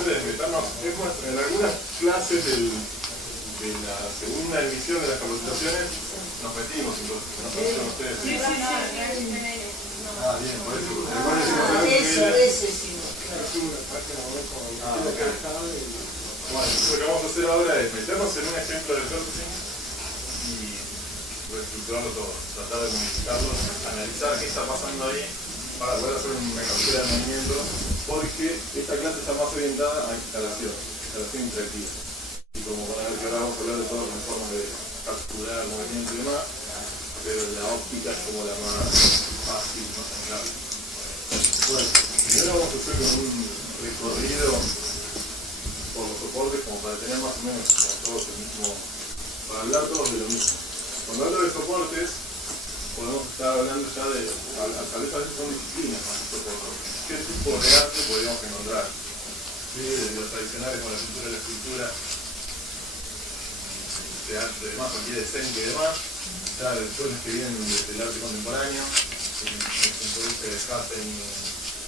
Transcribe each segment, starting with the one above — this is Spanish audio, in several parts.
hacer es meternos en algunas clases de la segunda emisión de las capacitaciones. Nos metimos entonces, no sé si ustedes. Sí. Ah, bien, por eso. Ese sí. Bueno, lo que vamos a hacer ahora es meternos en un ejemplo de processing y reestructurarlo todo, tratar de modificarlo, analizar qué está pasando ahí para poder hacer una captura de movimiento, porque esta clase está más orientada a instalación interactiva. Y como van a ver que ahora vamos a hablar de todas las formas de capturar movimiento y demás, pero la óptica es como la más fácil, más amigable. Bueno, primero vamos a hacer un recorrido por los soportes como para tener más o menos todos el mismo, para hablar todos de lo mismo. Cuando hablo de soportes, podemos estar hablando ya de, tal vez a veces son disciplinas más que soportes. ¿Qué tipo de arte podríamos encontrar? ¿Sí? De los tradicionales como la pintura y la escultura, de arte, demás, cualquier escénica y demás, ya lecciones que vienen del arte contemporáneo, que introduce hacen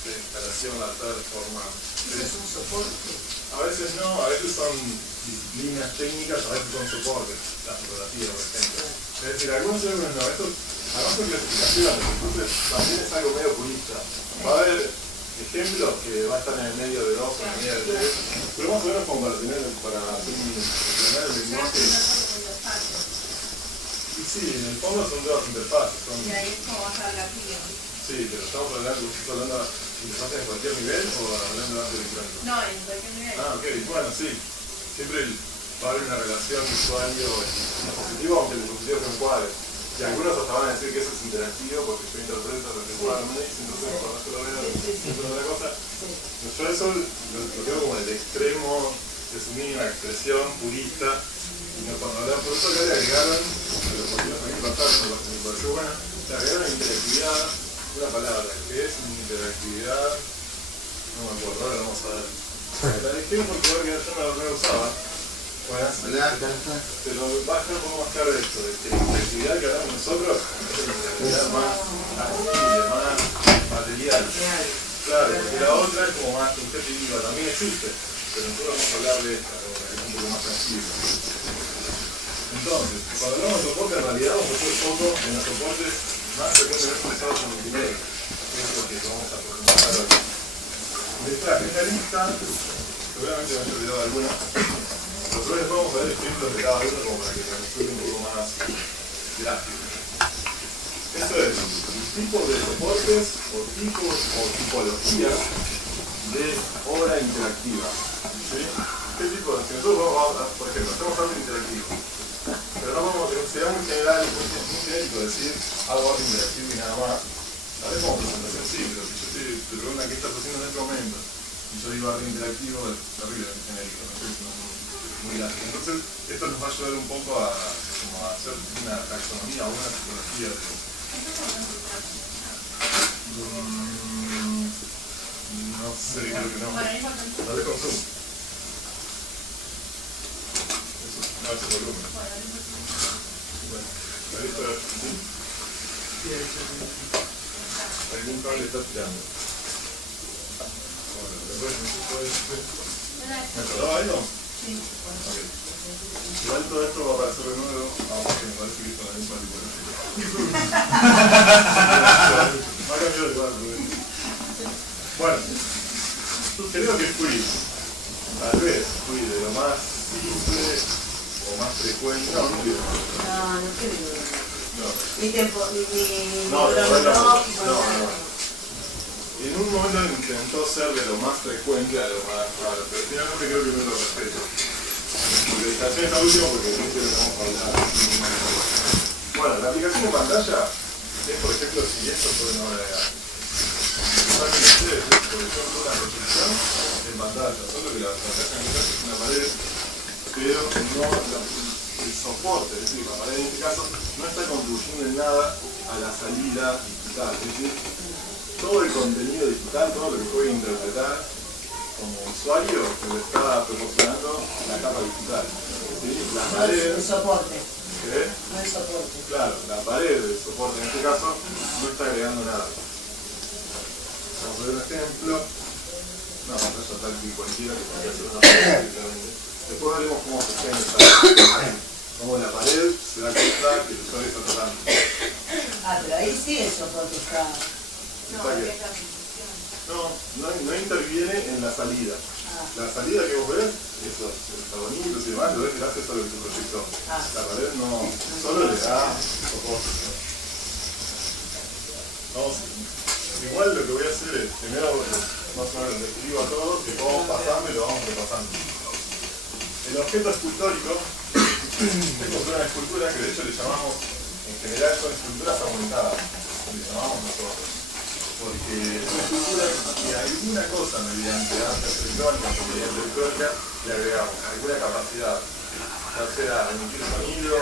de instalación, altar, forma. ¿Es un soporte? A veces no, a veces son disciplinas técnicas, a veces son soportes, la fotografía, por ejemplo. Es decir, algunos y algunos no, esto además son clasificaciones, entonces también es algo medio purista. Va a haber ejemplos que va a estar en el medio de 2 o en el medio de 3, pero más o menos como para tener, para hacer un lenguaje. Y sí, en el fondo son todas interfaces. Y ahí es como vas a hablar bien. Sí, pero estamos hablando de interfaces de cualquier nivel o hablando de arte electrónico. No, en cualquier nivel. Ah, ok, bueno, sí. Siempre va a haber una relación usuario-dispositivo, aunque el dispositivo sea un cuadro. Y algunos hasta van a decir que eso es interactivo porque yo interpreto lo que el cuadro me dice, entonces cuando yo lo veo, es otra cosa. Yo eso lo tengo como el extremo de su mínima expresión purista. Y no, cuando hablan por eso acá le agregaron, a los motivos que pasaron, lo que me pareció bueno, le agregaron interactividad, una palabra, que es interactividad, no me acuerdo, ahora lo vamos a ver. La dejé porque creo que yo no la usaba. Bueno, pero va a ser un poco más claro esto, de que la interactividad que hablamos nosotros es una interactividad más accesible, más material. Claro, porque la otra es como más subjetiva, también existe, pero nosotros vamos a hablar de esta, que es un poco más sensible. Entonces, cuando hablamos de soporte, en realidad vamos a hacer foco en los soportes más frecuentemente utilizados en multimedia. Es lo que vamos a presentar hoy. De esta lista, seguramente me he olvidado de alguna, pero después vamos a ver ejemplos de cada uno como para que se resulte un poco más gráfico. Esto es tipos de soportes o tipos o tipologías de obra interactiva. ¿Sí? ¿Qué tipo de? Si nosotros vamos a, por ejemplo, hacemos arte interactivo, pero no vamos a sería muy general, muy genérico decir hago arte interactivo y nada más. Tal vez como presentación sí, pero si yo te preguntan qué estás haciendo en este momento y yo digo arte interactivo, es terrible, es genérico, no sé, es muy largo. Entonces, esto nos va a ayudar un poco a hacer una taxonomía o una tipología de no sé, creo que no. No de consumo. Eso, no es el volumen. Bueno, ¿está listo? ¿Sí? Algún cable está tirando. Bueno, después ¿me acordaba algo? Sí. Okay. Igual todo esto va a aparecer de nuevo, aunque me parece que esto es la misma tipología. Va a cambiar igual, bueno, creo que tal vez fui de lo más simple o más frecuente. No creo. No. Ni tiempo, ni No. cronológico. En un momento intentó ser de lo más frecuente a lo más raro, pero finalmente creo que no lo respeto. Porque estación está último porque no sé lo que vamos a hablar. Bueno, la aplicación de pantalla es, por ejemplo, si esto fue una obra de arte. Por ejemplo, una proyección en pantalla, solo que la pantalla en es una pared, pero no el soporte, es decir, la pared en este caso no está contribuyendo en nada a la salida digital, es decir, todo el contenido digital, todo lo que puede interpretar como usuario, se le está proporcionando la capa digital. ¿Sí? La pared, el soporte. ¿qué? No el soporte. Claro, la pared del soporte en este caso no está agregando nada. Vamos a ver un ejemplo. una pantalla táctil cualquiera que podría hacer una pantalla directamente. Después veremos cómo se está en esa, cómo la pared se da cuenta que el usuario está tratando. Ah, pero ahí sí el soporte está. No, Está es que- que esta función. no interviene en la salida. La salida que vos ves, esos hexagonitos y demás, lo ves gracias a lo que se proyectó. La pared no, solo le da soporte. Vamos, igual lo que voy a hacer es, primero más o menos describo a todos que vamos pasando y lo vamos repasando. El objeto escultórico es una escultura que de hecho le llamamos, en general son esculturas aumentadas, le llamamos nosotros. Porque es una escultura que alguna cosa mediante arte electrónica, mediante electrónica, le agregamos alguna capacidad, ya sea emitir sonido,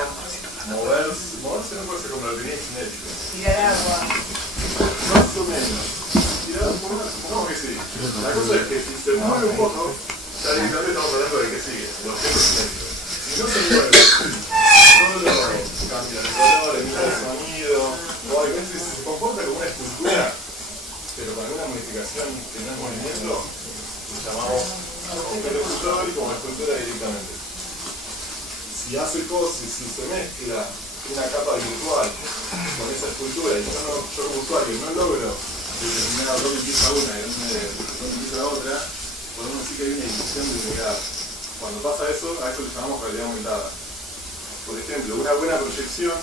moverse no puede ser como la teoría cinética. Tirar agua. Más o menos. Supongamos que sí. La cosa es que si se mueve un poco, ya directamente estamos hablando de que sigue, el objeto cinético. Si no se mueve, solo cambia de color, emite sonido, o a veces se comporta como una escultura, pero con alguna modificación que no es movimiento, lo llamamos objeto escultórico como escultura directamente. Si hace cosas, si se mezcla una capa virtual con esa escultura y yo como usuario no logro determinar dónde empieza una y dónde empieza la otra, podemos decir que hay una ilusión de unidad. Cuando pasa eso, a eso le llamamos realidad aumentada. Por ejemplo, una buena proyección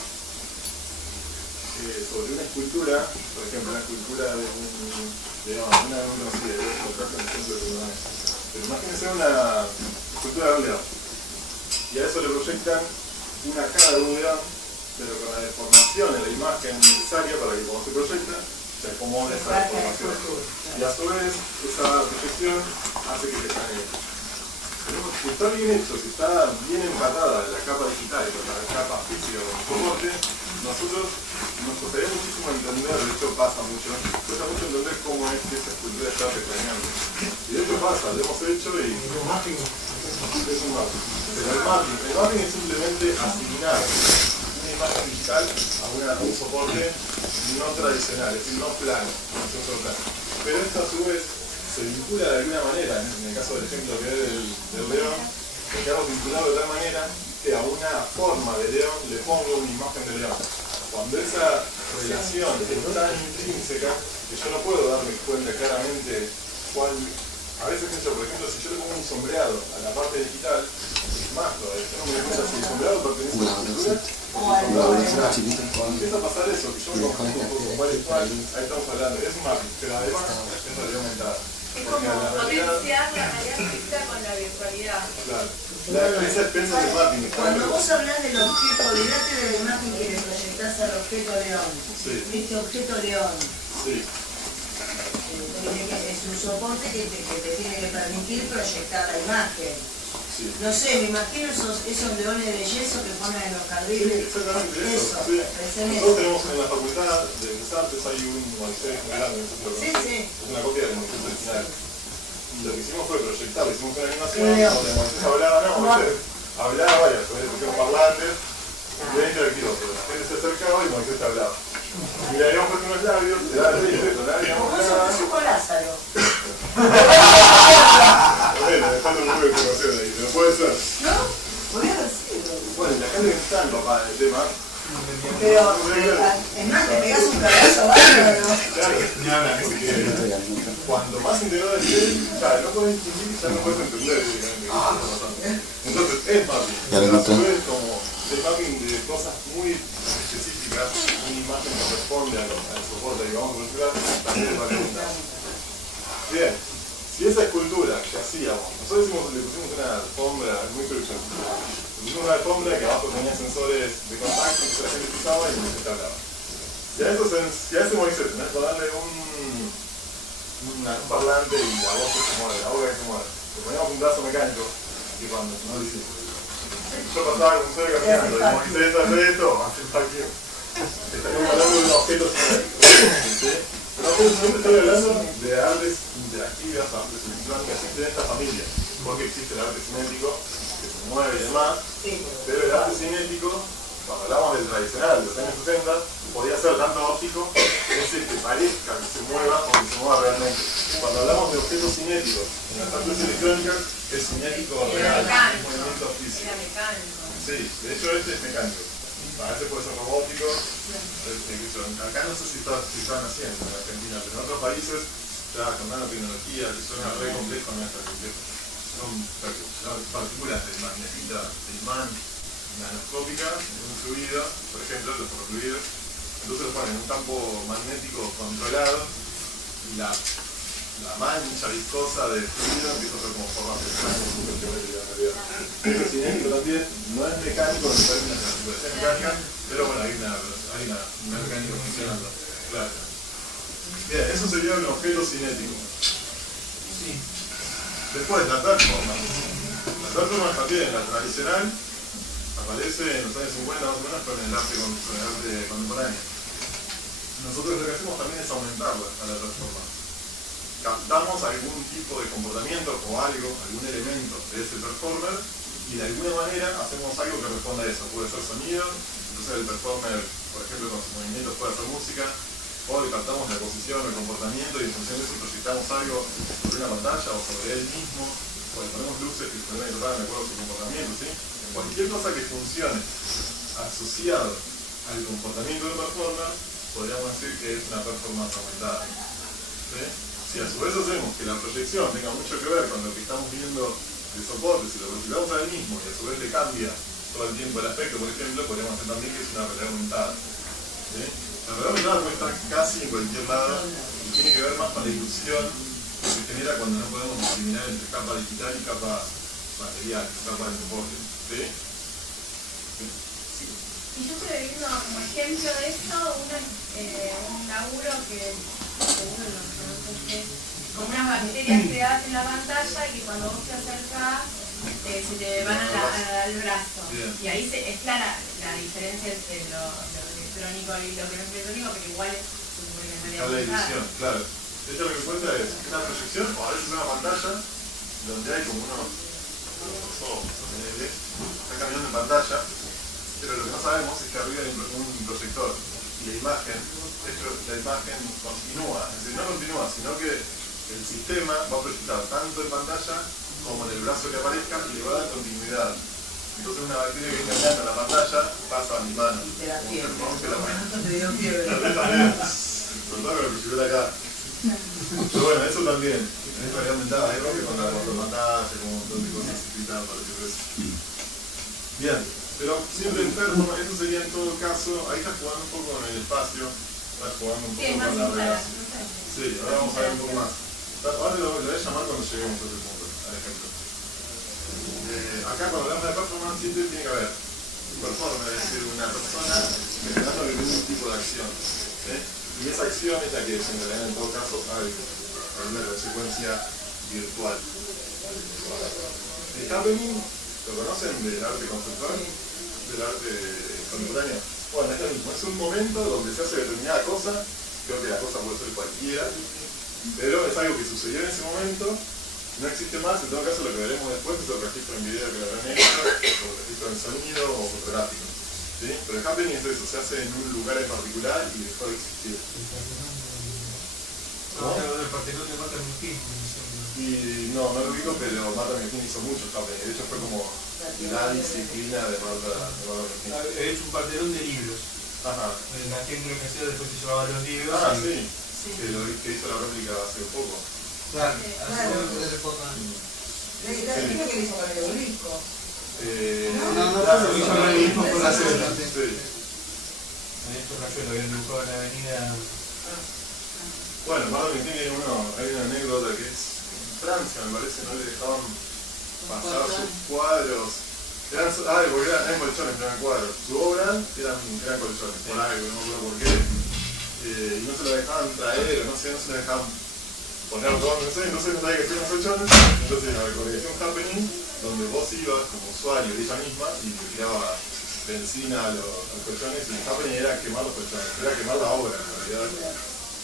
sobre una escultura, por ejemplo, una escultura de una conocida, de un ejemplo de Leonés. Pero imagínense una escultura de un león. Y a eso le proyectan una cara de un león, pero con la deformación en la imagen necesaria para que cuando se proyecta, se acomode esa deformación. Y a su vez, esa proyección hace que se planee. Pero si está bien hecho, si está bien empatada la capa digital con la capa física con el soporte, nosotros nos costaría muchísimo entender, de hecho pasa mucho entender cómo es que esa escultura está planeando. Y de hecho pasa, lo hemos hecho y es un mapping. Pero el mapping es simplemente asignar una imagen digital a un soporte no tradicional, es decir, no plano, no es otro plano. Pero esto a su vez se vincula de alguna manera, en el caso del ejemplo que es del león, lo quedamos vinculados de tal manera que a una forma de león le pongo una imagen de león. Cuando esa relación es tan intrínseca que yo no puedo darme cuenta claramente cuál. A veces pienso, por ejemplo, si yo le pongo un sombreado a la parte digital, es más todavía, yo no me doy cuenta si el sombreado pertenece a la escultura o si el sombreado empieza a pasar eso, que yo me confundo un poco cuál es cuál, ahí estamos hablando, es un mapping, pero además es realidad aumentada. Es como potenciar la realidad física con la virtualidad. Claro. Esa expensa del mapping. Cuando vos hablas del objeto, olvidate del mapping que le proyectás al objeto león. Sí. Este objeto león. Sí. Es un soporte que te tiene que permitir proyectar la imagen. Sí. No sé, me imagino esos leones de yeso que ponen en los jardines. Exactamente eso. Sí. Nosotros tenemos en la facultad de Bellas Artes hay un Moisés muy grande, no sé si lo Sí, conocen. sí. Es una copia del Moisés original. Y lo que hicimos fue proyectarlo, hicimos una animación donde Moisés hablaba, Moisés hablaba, y a su vez le pusieron parlantes, bien interactivo, pero la gente se acercaba y Moisés hablaba. Y le habíamos puesto unos labios, le daba el respeto, le habíamos Vos sos un Lázaro. bueno, después no tuve información ahí, pero puede ser. ¿No? Podría haber sido. Bueno, la gente que está empapada del tema. Pero, es más, te pegás un cabezazo bárbaro. Claro, porque cuando más integrado estés, ya no puedes distinguir y ya no puedes entender directamente qué está pasando. Entonces, es mapping. A su vez, como el mapping de cosas muy específicas, una imagen que responde al soporte que vamos a mostrar, también es valiosa. Bien, si esa escultura que hacíamos, nosotros le pusimos una alfombra, muy producción. Le pusimos una alfombra que abajo tenía sensores de contacto que la gente pisaba y la gente hablaba. Si a ese Moisés tenés que darle un parlante y la voz que se mueve, la boca que se mueve, le poníamos un brazo mecánico y cuando no lo hicimos. Yo pasaba con un solo caminando, y Moisés hace esto, hace el parqueo. Estaríamos hablando de un objeto cinético. ¿Sí? Pero justamente estoy hablando de artes interactivas, artes electrónicas, existen esta familia, porque existe el arte cinético, que se mueve y demás, pero el arte cinético, cuando hablamos del tradicional de los años 60, podía ser tanto óptico ese que parezca que se mueva o que se mueva realmente. Cuando hablamos de objetos cinéticos en las artes electrónicas, es cinético real, es movimiento físico. Era mecánico. Sí, de hecho este es mecánico. A veces puede ser robótico. Acá no sé si están haciendo en Argentina, pero en otros países ya con nanotecnología, que suena re complejo, no es tan complejo. Son partículas de magnetita, de imán nanoscópica, en un fluido, por ejemplo, los ferrofluidos. Entonces lo ponen en un campo magnético controlado y la mancha viscosa del fluido empieza a ser como formas extrañas, súper geométricas en realidad. Esto es cinético también, no es mecánico en términos de la circulación mecánica, pero bueno, hay una mecánica funcionando. Claro. Bien, eso sería un objeto cinético. Sí. Después, la performance. La performance también, la tradicional, aparece en los años 50 más o menos con el arte contemporáneo. Nosotros lo que hacemos también es aumentarla a la performance. Captamos algún tipo de comportamiento o algo, algún elemento de ese performer y de alguna manera hacemos algo que responda a eso. Puede ser sonido, entonces el performer, por ejemplo, con sus movimientos puede hacer música, o le captamos la posición, el comportamiento y en función de eso proyectamos algo sobre una pantalla o sobre él mismo, o le ponemos luces que se pueden interpretar de acuerdo a su comportamiento, ¿sí? Cualquier cosa que funcione asociado al comportamiento del performer, podríamos decir que es una performance aumentada. ¿Sí? Si a su vez hacemos que la proyección tenga mucho que ver con lo que estamos viendo de soporte, si lo proyectamos a él mismo y a su vez le cambia todo el tiempo el aspecto, por ejemplo, podríamos hacer también que es una realidad aumentada. ¿Sí? La realidad aumentada puede estar casi en cualquier lado y tiene que ver más con la ilusión que se genera cuando no podemos discriminar entre capa digital y capa material, capa de soporte. ¿Sí? Y yo estoy viendo como ejemplo de esto un laburo que seguro lo conoces, como unas bacterias creadas en la pantalla y que cuando vos te acercás se te van al brazo. Bien. Y ahí es clara la diferencia entre lo electrónico y lo que no es electrónico, pero igual es la ilusión, claro. De hecho lo que cuenta es una proyección o a veces una pantalla donde hay como unos ojos, están caminando en pantalla, pero lo que no sabemos es que arriba hay un proyector y la imagen continúa, es decir, no continúa, sino que el sistema va a proyectar tanto en pantalla como en el brazo que aparezca y le va a dar continuidad. Entonces una bacteria que está mirando en la pantalla pasa a mi mano. Y te da fiebre. La mano. Te dio fiebre. También. Con todo lo que llegó de acá. Pero bueno, eso también. En esta realidad aumentada, hay roque con la pantalla, con un montón de cosas escritas para que eso. Bien, pero siempre enfermo, eso sería en todo caso, ahí estás jugando un poco con el espacio, estás jugando un poco con la relación. Sí, ahora vamos a ver un poco más. Ahora lo voy a llamar cuando lleguemos a ese punto, al ejemplo. Acá cuando hablamos de performance siempre tiene que haber un performer, es decir, una persona generando algún tipo de acción. ¿Sí? Y esa acción es la que en realidad en todo caso hay una consecuencia virtual. El happening, ¿lo conocen del arte conceptual? Del arte contemporáneo. Bueno, es lo mismo, es un momento donde se hace determinada cosa, creo que la cosa puede ser cualquiera, pero es algo que sucedió en ese momento, no existe más, en todo caso lo que veremos después es el registro en video que lo verán extra, o el registro en sonido o fotográfico. ¿Sí? Pero el happening es eso, se hace en un lugar en particular y dejó de existir. El Partenón de Martin Luther King. Y no lo digo, pero Martin Luther King hizo muchos happenings, de hecho fue como la disciplina de Martin Luther King. He hecho un Partenón de libros. Ajá. La gente lo que hacía después se llevaba los libros. Ah, sí. Que hizo la réplica hace poco. Claro, Claro. ¿Qué que hizo con el obelisco? lo hizo con el mismo por la celda. Sí. Néstor Rayuelo había dibujado en la avenida. Bueno, Martin Luther King hay una anécdota que es en Francia, me parece, no le dejaban pasar sus cuadros. Porque eran colchones, no eran cuadros. Su obra eran colchones, por algo, no me acuerdo por qué. Y no se lo dejaban traer, no se lo dejaban poner todo, entonces no sabía que hacían los colchones. Entonces la organización happening, donde vos ibas como usuario de ella misma y le tiraba benzina a los colchones, y el happening era quemar los colchones, era quemar la obra en realidad.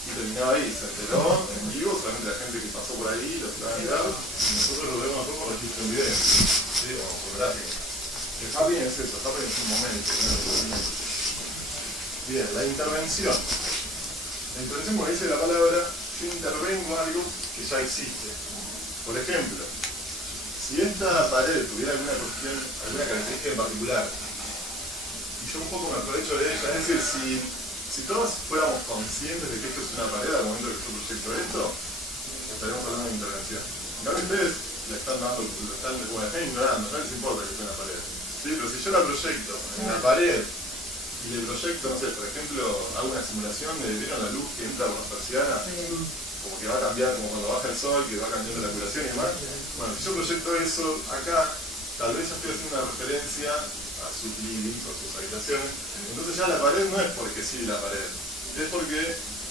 Y terminaba ahí, se enteró en vivo, solamente la gente que pasó por ahí, lo estaba mirando, y nosotros lo vemos nosotros por registro en video, ¿sí? O fotográfico. El happening es eso, el happening es un momento, ¿no? Bien, la intervención. La intervención, como dice la palabra, yo intervengo algo que ya existe. Por ejemplo, si esta pared tuviera alguna cuestión, alguna característica en particular, y yo un poco me aprovecho de ella, es decir, si todos fuéramos conscientes de que esto es una pared al momento que yo proyecto esto, estaríamos hablando de intervención. En cambio ustedes le están dando, están ignorando, no les importa que sea una pared. ¿Sí? Pero si yo la proyecto en la pared, y le proyecto, no sé, por ejemplo, hago una simulación de ¿vieron la luz que entra por las persianas? Como que va a cambiar, como cuando baja el sol, que va cambiando la curación y demás. Bueno, si yo proyecto eso acá, tal vez ya estoy haciendo una referencia a sus livings o sus habitaciones. Entonces ya la pared no es porque sí la pared, es porque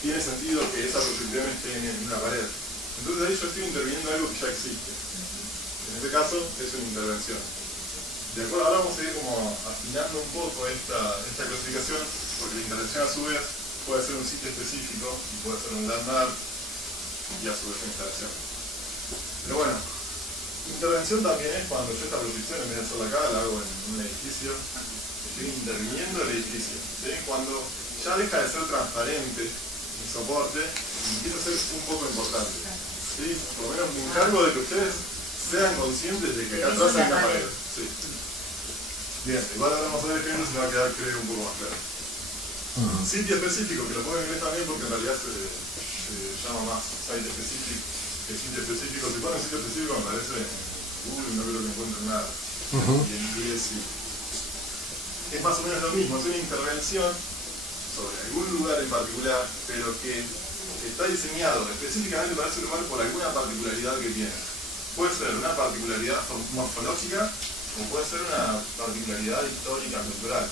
tiene sentido que esa proyección esté en una pared. Entonces ahí yo estoy interviniendo en algo que ya existe. En este caso es una intervención. De acuerdo, ahora vamos a ir como afinando un poco esta clasificación, porque la intervención a su vez puede ser un sitio específico y puede ser un landmark y a su vez una instalación. Pero bueno, intervención también es cuando yo esta proyección en vez de hacerla acá la hago en un edificio, estoy interviniendo el edificio, ¿sí? Cuando ya deja de ser transparente mi soporte y empieza a ser un poco importante, ¿sí? Por lo menos me encargo de que ustedes sean conscientes de que acá atrás hay una pared. Sí. Bien, igual ahora vamos a ver ejemplos y se va a quedar, creo, un poco más claro. Sitio específico, que lo pongo en inglés también porque en realidad se llama más site specific que sitio específico. Si ponen sitio específico me parece no creo que encuentren nada. Y en inglés sí. Es más o menos lo mismo, es una intervención sobre algún lugar en particular, pero que está diseñado específicamente para ese lugar por alguna particularidad que tiene. Puede ser una particularidad morfológica o puede ser una particularidad histórica, cultural.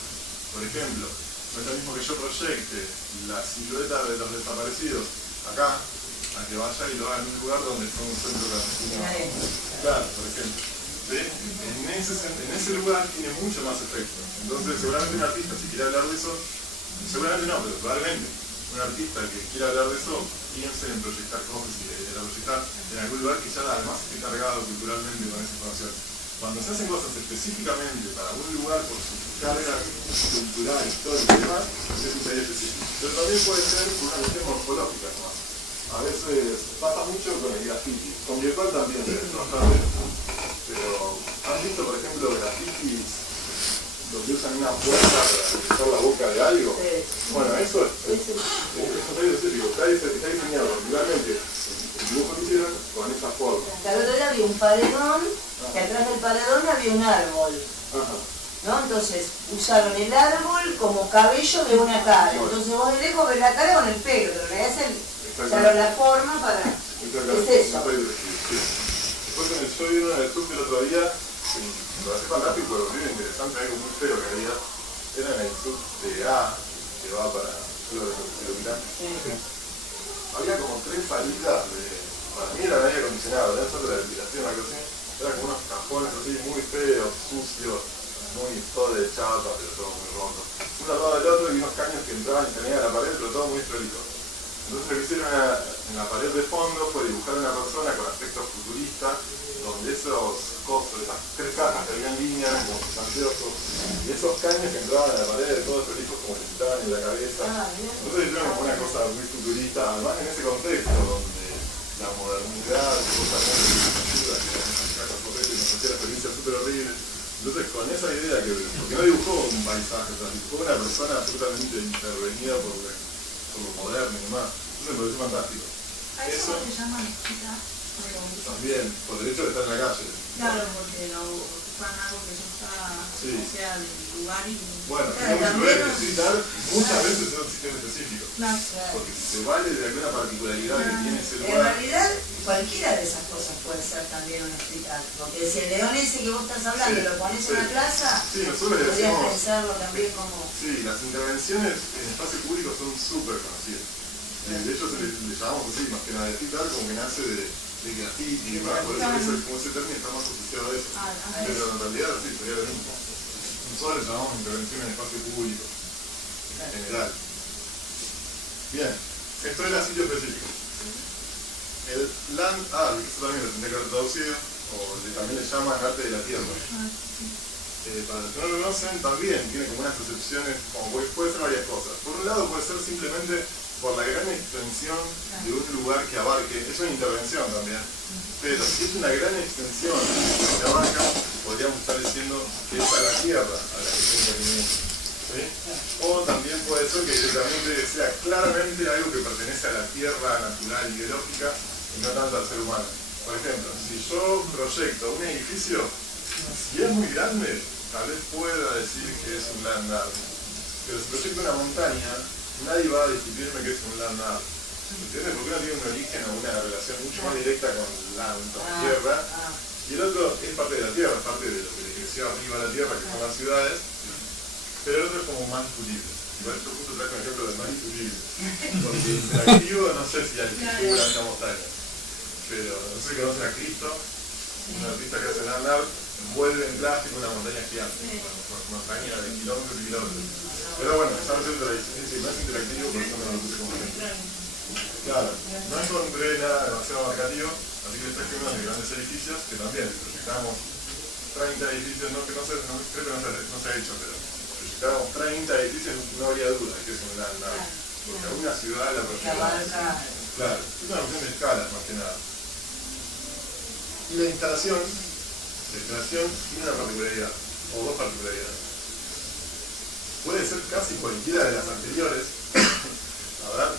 Por ejemplo, no es lo mismo que yo proyecte la silueta de los desaparecidos acá, a que vaya y lo haga en un lugar donde fue un centro clandestino. Claro, por ejemplo. ¿Sí? En ese lugar tiene mucho más efecto. Entonces, seguramente un artista, si quiere hablar de eso, seguramente no, pero probablemente un artista que quiera hablar de eso, piense en proyectar cosas y en proyectar en algún lugar que ya además esté cargado culturalmente con esa información. Cuando se hacen cosas específicamente para un lugar por su carga cultural, histórica y demás, es un taller específico. Pero también puede ser una cuestión morfológica nomás. A veces pasa mucho con el graffiti. Con virtual también bastante. Pero ¿han visto, por ejemplo, grafitis donde usan una puerta para utilizar la boca de algo? Bueno, eso es un taller específico. Está diseñado particularmente el dibujo que hicieron con esa forma. El otro día había un paredón, que atrás del paredón había un árbol. Ajá. ¿No? Entonces usaron el árbol como cabello de una cara. Entonces vos de lejos ves la cara con el pelo, pero le hacen usaron la forma para... Es eso. Después en el show de una del sur del otro día, lo hace fantástico, pero muy interesante, algo muy feo que había, era en el sur de A, que va para Flores de Milán. Había como 3 salidas para mí era aire acondicionado, debe ser de la ventilación, algo así. Eran como unos cajones así muy feos, sucios, muy todo de chapa, pero todo muy roto. Uno al lado del otro y unos caños que entraban y salían a la pared, pero todo muy histórico. Entonces lo que hicieron en la pared de fondo fue dibujar a una persona con aspecto futurista, donde esos cosos, esas 3 cajas que habían líneas, como ansiosos, y esos caños que entraban a la pared de todos los hijos como que estaban en la cabeza. Entonces hicieron como una cosa muy futurista, además en ese contexto, donde la modernidad, cosas muy ayuda, que eran esas cajas potentes, nos hacía la experiencia súper horrible. Entonces con esa idea que, porque no dibujó un paisaje, o sea, dibujó una persona absolutamente intervenida por lo moderno y demás. Eso me pareció fantástico. ¿A eso se llama mezquita? También, por el hecho de estar en la calle. Claro, porque ocupan algo que ya está, Sí. o sea, del lugar y... Bueno, Claro, si no también se necesitar, muchas veces es un sistema específico. Claro. Porque si se vale de alguna particularidad que tiene ese En lugar. realidad, cualquiera de esas cosas puede ser también un hospital. Porque si el león ese que vos estás hablando Sí, lo pones sí. en la plaza, Sí, nosotros le podrías decimos. pensarlo también como... Sí, las intervenciones en espacio público son súper conocidas. De hecho, le llamamos así, más que nada de hospital, como que nace de graffiti y demás. Por eso como ese término está más asociado a eso. Pero en realidad sí, sería lo mismo. Nosotros le llamamos intervención en espacio público, en general. Bien, esto era sitio específico. El land art, que eso también lo tendría que haber traducido, o también le llaman arte de la tierra. Para los que no lo conocen, también tiene como unas excepciones, como puede ser varias cosas. Por un lado puede ser simplemente por la gran extensión de un lugar que abarque, es una intervención también, pero si es una gran extensión que abarca, podríamos estar diciendo que es a la tierra a la que está interviniendo, ¿sí? O también puede ser que directamente sea claramente algo que pertenece a la tierra natural y biológica y no tanto al ser humano. Por ejemplo, si yo proyecto un edificio, si es muy grande, tal vez pueda decir que es un land art, pero si proyecto una montaña, nadie va a discutirme que es un land art. ¿Entiendes? Porque uno tiene un origen o una relación mucho más directa con land, con tierra, y el otro es parte de la tierra, es parte de lo que le creció arriba a la tierra, que son las ciudades, pero el otro es como más discutible. Y por eso justo traje un ejemplo de más discutible. Porque interactivo no sé si hay una montaña, pero no sé si conocen a Cristo, un artista que hace land art, envuelve en plástico una montaña gigante, una montaña de kilómetros y kilómetros. Pero bueno, estamos dentro de la diferencia y no es interactivo, por eso no lo puse como ejemplo. Claro, no encontré nada demasiado marcativo, así que les traje unos de grandes edificios que también proyectamos 30 edificios, no, que no sé, creo que no se ha hecho, pero proyectamos 30 edificios, no habría duda que es un land art, porque alguna ciudad la proyectamos. Claro, es una cuestión de escalas más que nada. Y la instalación tiene una particularidad, o dos particularidades. Puede ser casi cualquiera de las anteriores. A ver.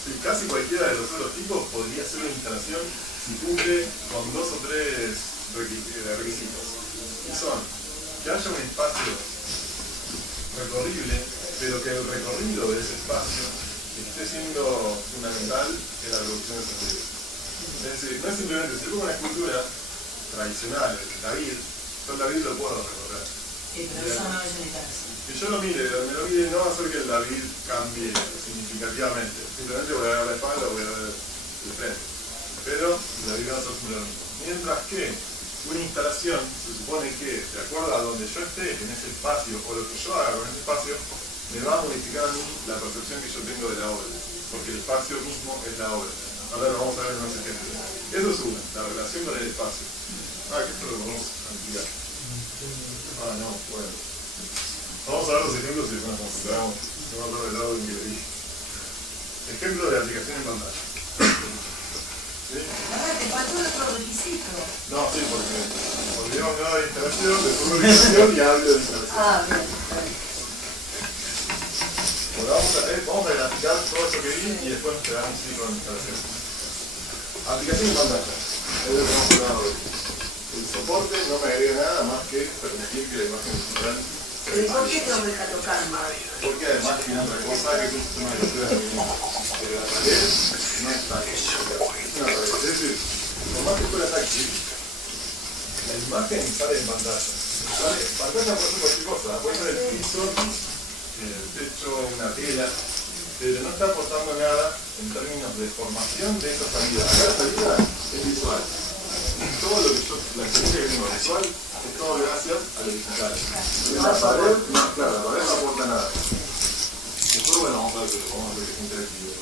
Sí, casi cualquiera de los otros tipos podría ser una instalación si cumple con 2 o 3 requisitos. Y son que haya un espacio recorrible, pero que el recorrido de ese espacio esté siendo fundamental en la reducción de sentido. Es decir, no es simplemente, si pongo una escultura tradicional, el David, yo el David lo puedo recorrer. Sí, pero eso no es una instalación. Si yo lo mire, donde lo mire, no va a hacer que el David cambie significativamente. Simplemente voy a ver la espalda o voy a ver el frente. Pero el David va a ser lo mismo. Mientras que una instalación se supone que, de acuerdo a donde yo esté en ese espacio, o lo que yo haga con ese espacio, me va a modificar a mí la percepción que yo tengo de la obra. Porque el espacio mismo es la obra. Ahora lo vamos a ver en unos ejemplos. Eso es una, la relación con el espacio. Que esto lo vamos a ampliar. No, bueno. Vamos a ver los ejemplos y después nos concentramos. No me acuerdo del lado en que le dije. Ejemplo de aplicación en pantalla. ¿Sí? Ahora te faltó otro requisito. No, sí, porque olvidamos nada de instalación, después de instalación y hablo de instalación. Bien. Bueno, vamos a graficar todo eso que vi y después nos quedamos así con instalación. Aplicación en pantalla. Es lo que hemos hablado hoy. El soporte no me agrega nada más que permitir que la imagen digital se vea. ¿Por qué te lo deja tocar más? Porque además tiene otra cosa que es un sistema de lectura de movimiento. Pero la pared no es táctil. Es una pared. Es decir, por más que fuera táctil, la imagen sale en pantalla. Pantalla puede ser cualquier cosa. Puede ser el piso, el techo, una tela, pero no está aportando nada en términos de formación de esa salida. Acá la salida es visual. Todo lo que yo, la experiencia que tengo visual, es todo gracias a lo digital. La pared, no, claro, la pared no aporta nada. Después, bueno, vamos a ver que es interactivo.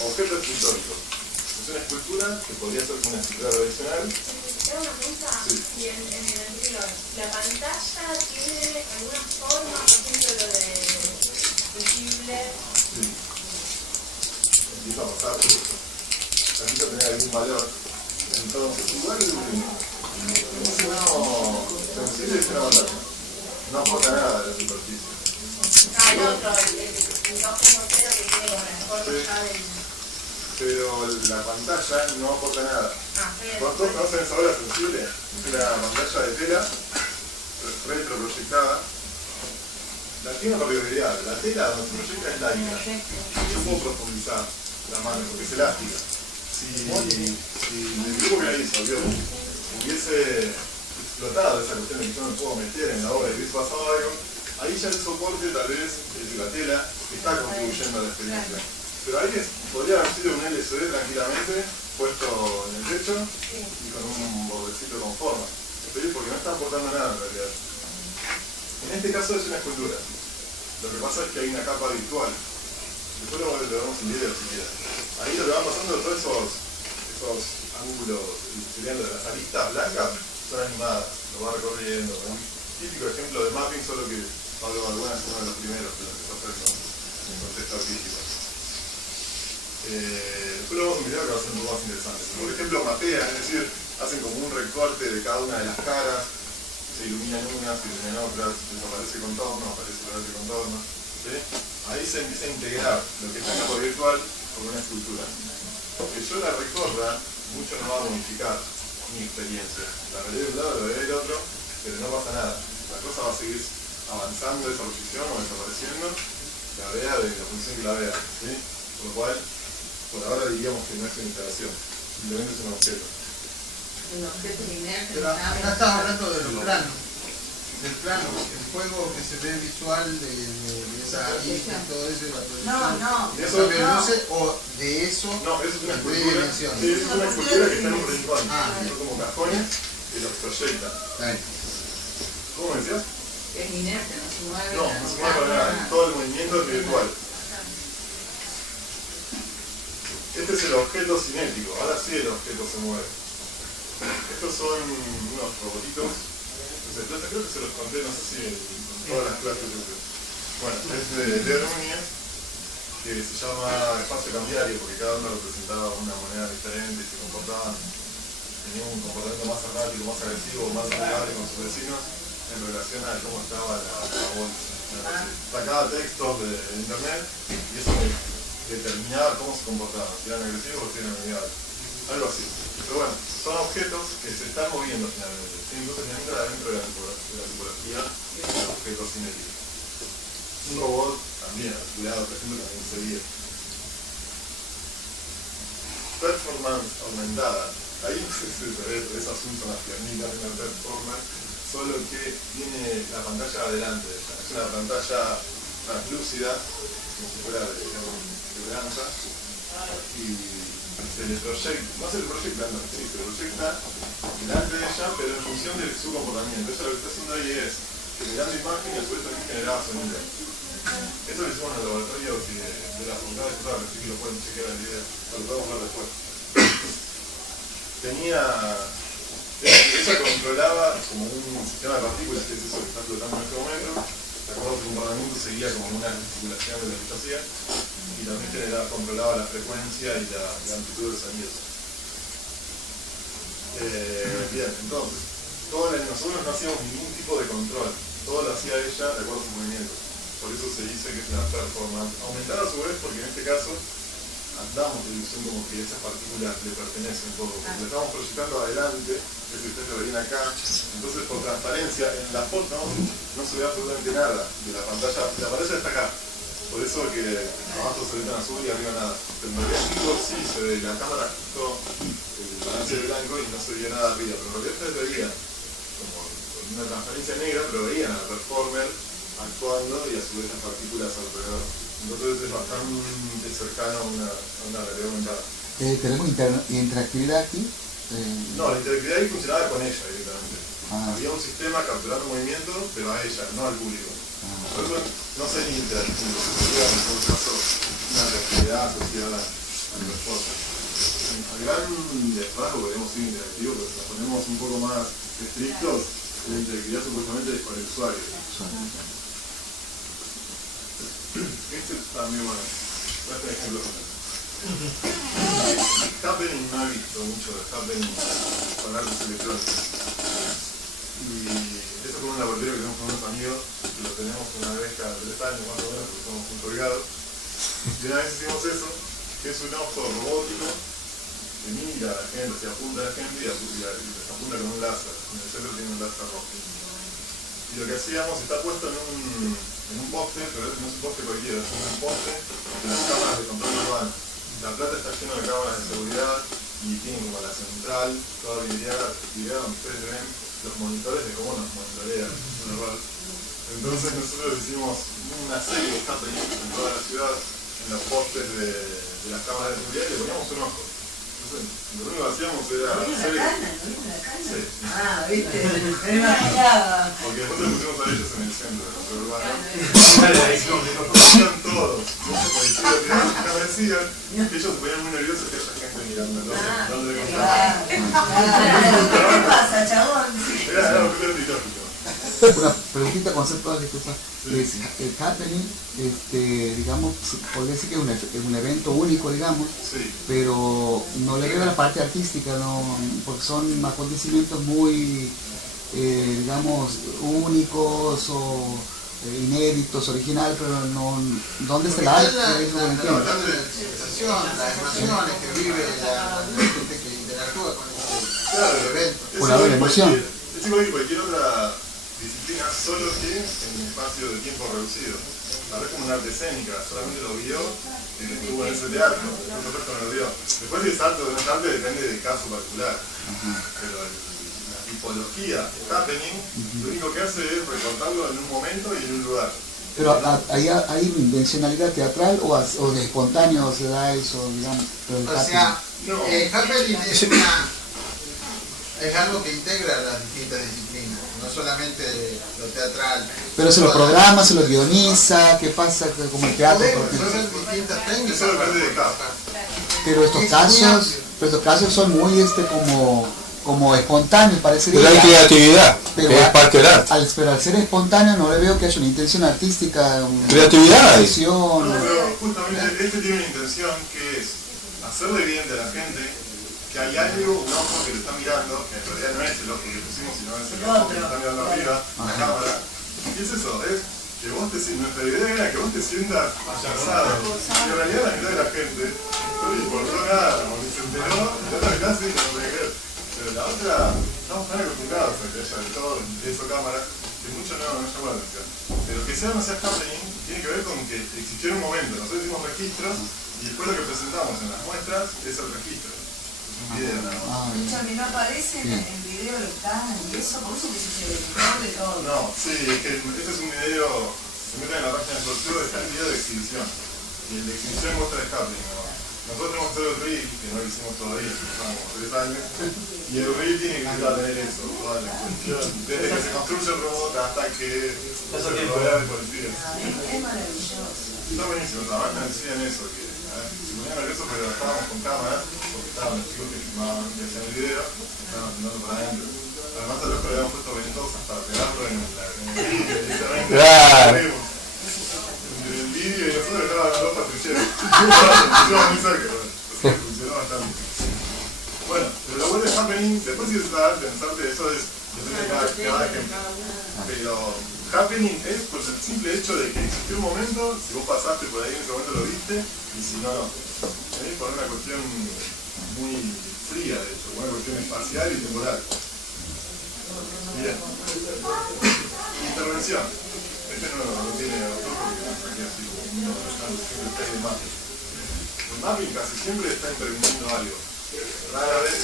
Objeto escultórico. Es una escultura que podría ser una escultura tradicional. Tengo una pregunta. Sí. Y en el anterior, ¿la pantalla tiene alguna forma, por ejemplo, lo de visible? Sí. Empieza a pasar por eso. Empieza a tener algún valor. Entonces, igual el diseño sensible es una pantalla. No aporta nada a la superficie. El otro, el 2.0 que tiene con la forma ya del... Pero la pantalla no aporta nada. pero... ¿Todos conocen esa obra sensible? Es una pantalla de tela retroproyectada. Tiene una particularidad. La tela donde se proyecta es lática. Yo puedo profundizar la mano porque es elástica. Si el grupo que la hizo hubiese explotado esa cuestión de que yo me puedo meter en la obra y hubiese pasado algo, ahí ya el soporte tal vez de la tela está contribuyendo a la experiencia. Pero ahí podría haber sido un LCD tranquilamente puesto en el techo y con un bordecito con forma. Porque no está aportando nada en realidad. En este caso es una escultura. Lo que pasa es que hay una capa virtual. Después lo vemos en video si quieres. Ahí lo que van pasando todos esos ángulos, serían las aristas blancas, son animadas, lo va recorriendo. Un típico ejemplo de mapping, solo que Pablo Balbuena es uno de los primeros que lo empezó a hacer con contexto artístico. Después lo vamos a mirar que va a ser un poco más interesante. Por ejemplo, mapean, es decir, hacen como un recorte de cada una de las caras, se iluminan unas, se iluminan otras, desaparece contorno, aparece contorno. ¿Sí? Ahí se empieza a integrar lo que está en campo virtual con una escultura. Que yo la recorra, mucho no va a modificar mi experiencia. La veré de un lado, la veré del otro, pero no pasa nada. La cosa va a seguir avanzando esa posición o desapareciendo, la vea de la función que la vea. ¿Sí? Por lo cual, por ahora diríamos que no es una instalación, simplemente es un objeto. Un objeto inerte. Pero acá estás hablando de los planos. Del plano, el juego que se ve visual de esa arista y todo eso y la proyección. No. ¿De eso ¿Cambio de luces o de eso? No, eso es una en escultura. tridimensiones? Sí, es una escultura que está en un rincón. Ah, Son como cajones que los proyecta. Está bien. ¿Cómo me decías? Es inerte, no se mueve. No, no se mueve para nada. Todo el movimiento es virtual. Este es el objeto cinético. Ahora sí el objeto se mueve. Estos son unos robotitos. Creo que se los conté, no sé si en todas las clases. Bueno, es de Armonia, que se llama espacio cambiario, porque cada uno representaba una moneda diferente y se comportaba, tenía un comportamiento más errático, más agresivo, más amigable con sus vecinos en relación a cómo estaba la bolsa. Sacaba textos de internet y eso determinaba cómo se comportaban, si eran agresivos o si eran amigables. Algo así. Pero bueno, son objetos que se están moviendo finalmente. ¿Sí? Entonces entra dentro de la tipología de objetos cinéticos. Un robot también, articulado, por ejemplo, también se guía. Performance aumentada. Ahí es asunto más piernita en la performance, solo que tiene la pantalla adelante de ella. Es una pantalla translúcida, como si fuera de blanca, y se le proyecta, no se le proyecta, no, sí, se le proyecta delante de ella, pero en función de su comportamiento. Ella lo que está haciendo ahí es generando imagen y a su vez también generaba sonido. Eso lo hicimos en el laboratorio de la Facultad de Estudios, así que lo pueden chequear en el video, lo podemos ver después. Ella controlaba como un sistema de partículas, que es eso que está flotando en este momento. De acuerdo a su comportamiento seguía como una articulación de lo que hacía y también controlaba la frecuencia y la amplitud del sonido. Bien, entonces, nosotros no hacíamos ningún tipo de control, todo lo hacía ella de acuerdo a su movimiento. Por eso se dice que es una performance aumentada a su vez, porque en este caso damos la ilusión como que esas partículas le pertenecen un poco, porque le estamos proyectando adelante, es que ustedes lo ven acá, entonces por transparencia en la foto no se ve absolutamente nada de la pantalla está acá, por eso que abajo se ve tan azul y arriba nada, pero en realidad sí se ve, la cámara justo el balance de blanco y no se veía nada arriba, pero en realidad ustedes veían como con una transparencia negra, pero veían al performer actuando y a su vez las partículas alrededor. Entonces es bastante cercano a una realidad aumentada. ¿Tenemos interactividad aquí? No, la interactividad ahí funcionaba con ella directamente. Había un sistema capturando movimiento, pero a ella, no al público. Por eso no sería interactivo, sería en todo caso una reactividad asociada al performance. Al gran rasgo podemos ser interactivos, pero si nos ponemos un poco más estrictos, la interactividad supuestamente es con el usuario. Este también, bueno, este ejemplo. Happening no he visto mucho de Happening con artes electrónicas. Y eso fue un laboratorio que tenemos con unos amigos, que lo tenemos una vez cada 3 años más o menos, porque somos un colgado. Y una vez hicimos eso, que es un ojo robótico, que mira a la gente, se apunta a la gente y se apunta con un láser. En el centro tiene un láser rojo. Y lo que hacíamos está puesto en un poste, pero no es un poste cualquiera, es un poste de las cámaras de control urbano. La Plata está llena de cámaras de seguridad y tiene como la central, toda videada donde ustedes ven los monitores de cómo nos monitorean. Entonces nosotros hicimos una serie de happenings en toda la ciudad, en los postes de las cámaras de seguridad y le poníamos un ojo. Entonces, lo único que hacíamos era hacer... Sí. Ah, viste, me imaginaba. Porque después le pusimos a ellos en el centro de nuestro urbano. Nos conocían todos. Desaparecían. Ellos se ponían muy nerviosos que haya gente mirando. ¿Dónde le contaban? ¿Qué pasa, chabón? Era algo filosófico. Una preguntita conceptual, disculpa. El happening, digamos, podría decir que es un evento único, digamos, Sí. pero no le veo la parte artística, ¿no? Porque son acontecimientos muy, digamos, únicos o inéditos, original, pero no, ¿dónde se la hay? La sensación, las emociones que vive la gente que interactúa con Claro, el evento. es Por haber igual que emoción. es igual que cualquier otra disciplina, solo que en un espacio de tiempo reducido. Tal vez como una arte escénica, solamente lo vio y estuvo en ese teatro, otro resto no lo vio. Después si es arte o no es arte depende del caso particular. Pero la tipología, el happening, lo único que hace es recortarlo en un momento y en un lugar. Pero hay intencionalidad teatral o de espontáneo se da eso, digamos. Pero el O sea, No. el happening es algo que integra las distintas disciplinas, no solamente lo teatral. pero se lo programa, se lo guioniza, ¿qué pasa? Como el teatro, por Podemos ejemplo. hacer distintas técnicas. Eso depende de cada. Pero estos casos son muy como espontáneos, parecería. Pero hay creatividad, Pero que es parte del arte. pero al ser espontáneo no le veo que haya una intención artística, Creatividad hay. intención. No, pero justamente este tiene una intención que es hacerle evidente a la gente que hay algo, un ojo que te está mirando, que en realidad no es el ojo que pusimos, sino es el ojo que te está mirando arriba, la cámara. ¿Qué es eso? Es que vos nuestra idea era que vos te sientas abrazado. Y en realidad la mitad de la gente no le importó nada, como que se enteró, de otra clase y no lo podía creer. Pero la otra, estamos tan acostumbrados a que haya de todo, de eso cámara, que mucho no llama la atención. Pero que sea o no sea happening tiene que ver con que existió un momento. Nosotros hicimos registros y después lo que presentamos en las muestras es el registro. Es un video nada más. Escúchame, no aparecen en video lo están y eso, por eso que se el editor de todo. No, sí, es que este es un video, se meten en la página del sorteo, está el video de exhibición. Y el de exhibición muestra el happening, ¿no? Nosotros tenemos todo el reel, que no lo hicimos todavía, llevamos 3 años, y el reel tiene que tener eso, toda la cuestión, desde que se construye el robot hasta que se rodea de policías. Es maravilloso. Está buenísimo, además me decían eso, que se ponían nerviosos porque estábamos con cámaras, porque estaban los chicos que filmaban y hacían el video, estaban filmando para adentro. Además a los que le habíamos puesto ventosas para pegarlo en el vídeo, directamente. Claro. En el vídeo y nosotros estábamos dos patrulleros. Estábamos muy cerca, pero funcionó bastante. Bueno, pero lo bueno de happening, después si es arte, pensarte, eso es, depende de cada ejemplo. Pero happening es por el simple hecho de que existió un momento, si vos pasaste por ahí en ese momento lo viste, y si no, no. Por una cuestión muy fría, de hecho, una cuestión espacial y temporal. Bien. Intervención. Este no tiene autor porque no saqué así como no está el mapping. El mapping casi siempre está interviniendo algo. Rara vez,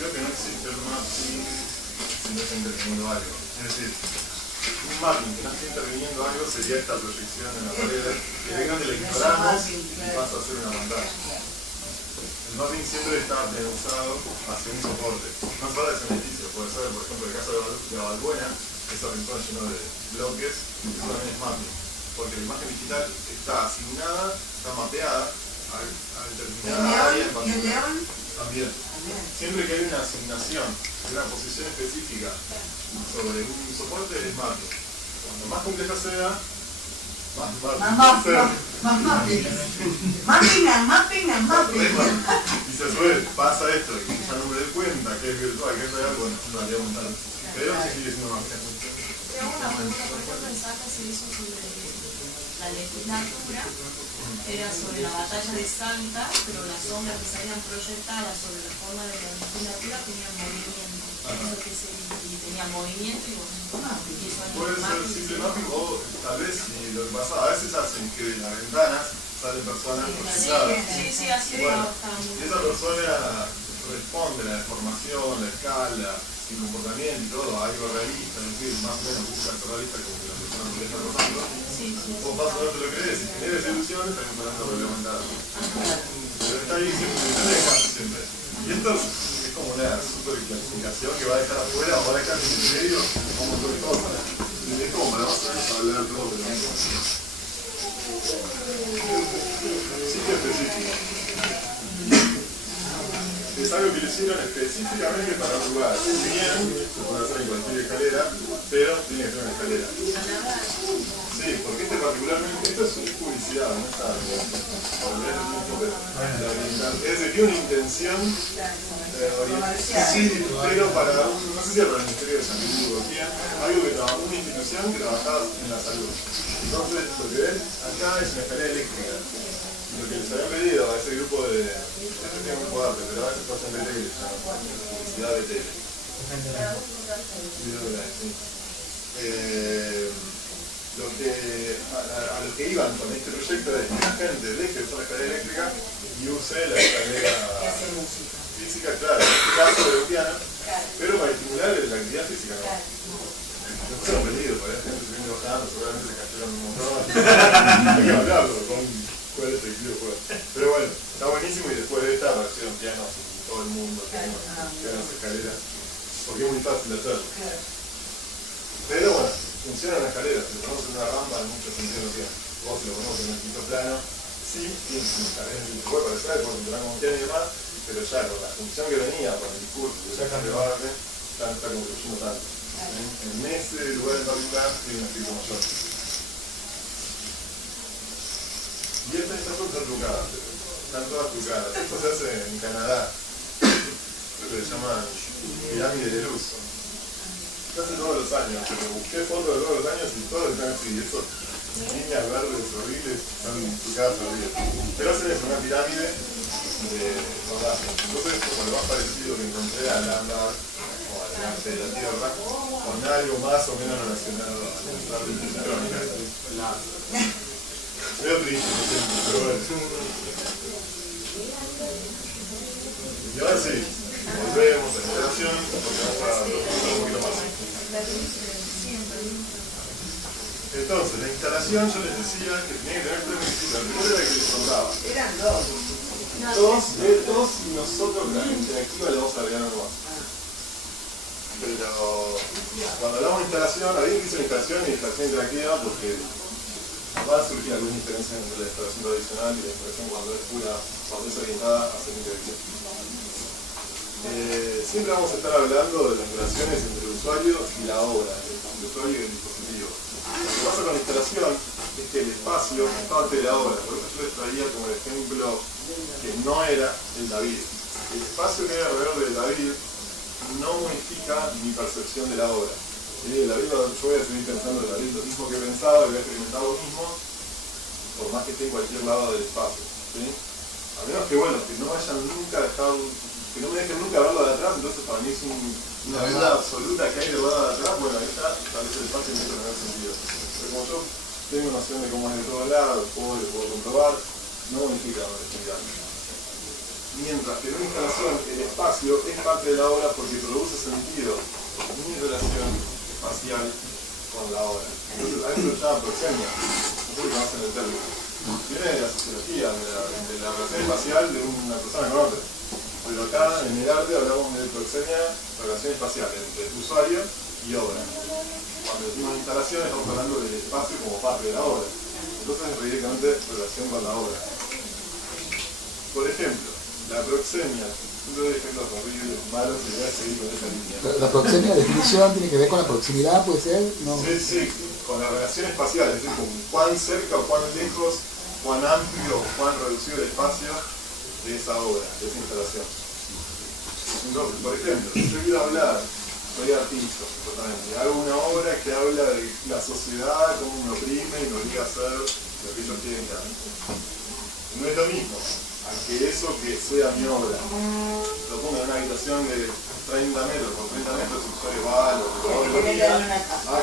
creo que no existe el mapping si no está interviniendo algo. Es decir, un mapping que no esté interviniendo algo sería esta proyección en la pared, que venga del ignoramos y pasa a ser una pantalla. El mapping siempre está pensado hacia un soporte. No solo es un edificio, puede ser, por ejemplo, el caso de Balbuena, ese rincón lleno de bloques, eso también es mapping. Porque la imagen digital está asignada, está mapeada a determinada área en ¿Y el particular. león? También. Siempre que hay una asignación de una posición específica sobre un soporte es mapping. Cuanto más compleja sea, más mapping. Más mapping. Y si a su vez pasa esto, y ya no me doy cuenta que es virtual, que es real, bueno, no haría un tal. Pero sigue siendo mapping. Tengo una pregunta, por ejemplo, en Salta se hizo sobre la legislatura, era sobre la batalla de Salta, pero las sombras que salían proyectadas sobre la forma de la legislatura tenían movimiento. Eso que y tenía movimiento y eso Puede ser simple mapping o tal vez, si lo que pasa, a veces hacen que de las ventanas salen personas proyectadas. Sí, así Bueno, estaba muy y esa persona responde a la deformación, la escala, el comportamiento y todo, algo realista, es decir, más o menos busca algo realista como que la persona no le está pasando. Vos más o menos te lo crees, si tenés ilusiones, también podés reglamentado. Pero está ahí siempre. Y esto es como una super clasificación que va a dejar afuera o va a dejar en el medio un montón de cosas. Es como para más o menos hablar todo de lo mismo. Sitio específico. es algo que lo hicieron específicamente para un lugar. Si bien se puede hacer en cualquier escalera, pero tiene que ser una escalera. Sí, porque este particularmente, esto es publicidad, no está bien. Es decir, tiene una intención sí, pero para no sé si era para el Ministerio de Salud o quién, algo que trabajó, una institución que trabajaba en la salud. Entonces, lo que ven acá es una escalera eléctrica. Lo que les había pedido a ese grupo de... Este tiene un grupo de arte, pero a veces pasan de tele, se llama publicidad de tele. A lo que iban con este proyecto es que la gente deje de usar la escalera eléctrica y use la escalera física, claro, en este caso de piano, pero para estimular la actividad física, ¿no? Después se han perdido, porque la gente se viene bajando, seguramente se cayeron un montón. Hay que hablarlo con cuál efectivo fue. Pero bueno, está buenísimo y después de esta aparecieron pianos en todo el mundo, pianos escaleras, porque es muy fácil de hacerlo. Pero bueno, funciona la escalera, si lo ponemos en una rampa en muchos sentidos no tiene. Vos si lo ponemos en un quinto plano, sí, tiene una escalera, puede parecer, puede funcionar como quiera y demás, pero ya con la función que venía, con el discurso, ya cambió arte, ya no está construyendo tanto. En ese lugar en particular tiene un efecto mayor. Y estas están trucadas, están todas trucadas. Esto se hace en Canadá, lo que se llaman pirámide de luz. Se hace todos los años, pero busqué fotos de todos los años y todos están así. Esos líneas verdes horribles están trucadas horribles. Pero hacen eso, una pirámide de rodaje. Entonces es como lo más parecido que encontré al andar o al arte de la tierra, con algo más o menos relacionado a las artes electrónicas. Veo triste, pero bueno. Y ahora sí, volvemos a la instalación porque vamos a profundizar un poquito más. Entonces, la instalación yo les decía que tenía que tener tres requisitos. El primero era que les contaba. Eran dos. Dos y nosotros la interactiva le vamos a agregar algo más. Pero cuando hablamos de instalación, alguien dice instalación y instalación interactiva porque va a surgir alguna diferencia entre la instalación tradicional y la instalación cuando es pura, cuando es orientada a ser interactiva. Siempre vamos a estar hablando de las relaciones entre el usuario y la obra, el usuario y el dispositivo. Lo que pasa con la instalación es que el espacio es parte de la obra, por eso yo les traía como el ejemplo que no era el David. El espacio que hay alrededor del David no modifica mi percepción de la obra. El David, yo voy a seguir pensando en el David lo mismo que he pensado y voy a experimentar lo mismo, por más que esté en cualquier lado del espacio. ¿Sí? A menos que, bueno, que no hayan nunca dejado, que no me dejen nunca verlo de atrás, entonces para mí es una verdad absoluta que hay de verlo de atrás, bueno, ahí está, tal vez el espacio empieza a tener sentido. Pero como yo tengo noción de cómo es de todos lados, lo puedo comprobar, no modifica la objetividad. Mientras que en una instalación el espacio es parte de la obra porque produce sentido mi relación espacial con la obra. Entonces a eso se llama proxemia, no sé si conocen el término. Viene de la sociología, de la relación espacial de una persona con otra. Pero acá en el arte hablamos de proxemia, relación espacial entre usuario y obra. Cuando decimos instalación estamos hablando del espacio como parte de la obra. Entonces es directamente relación con la obra. Por ejemplo, la proxemia, un ejemplo horrible, malo, si voy a seguir con esa línea. La proxemia, la definición tiene que ver con la proximidad, puede ser, ¿no? Sí, con la relación espacial, es decir, con cuán cerca o cuán lejos, cuán amplio o cuán reducido el espacio de esa obra, de esa instalación. Entonces, por ejemplo, si yo quiero hablar, soy artista, totalmente, hago una obra que habla de la sociedad, cómo me oprime y me obliga a hacer lo que ellos quieren que haga. No es lo mismo a que eso que sea mi obra lo ponga en una habitación de 30 metros por 30 metros y usuario va, lo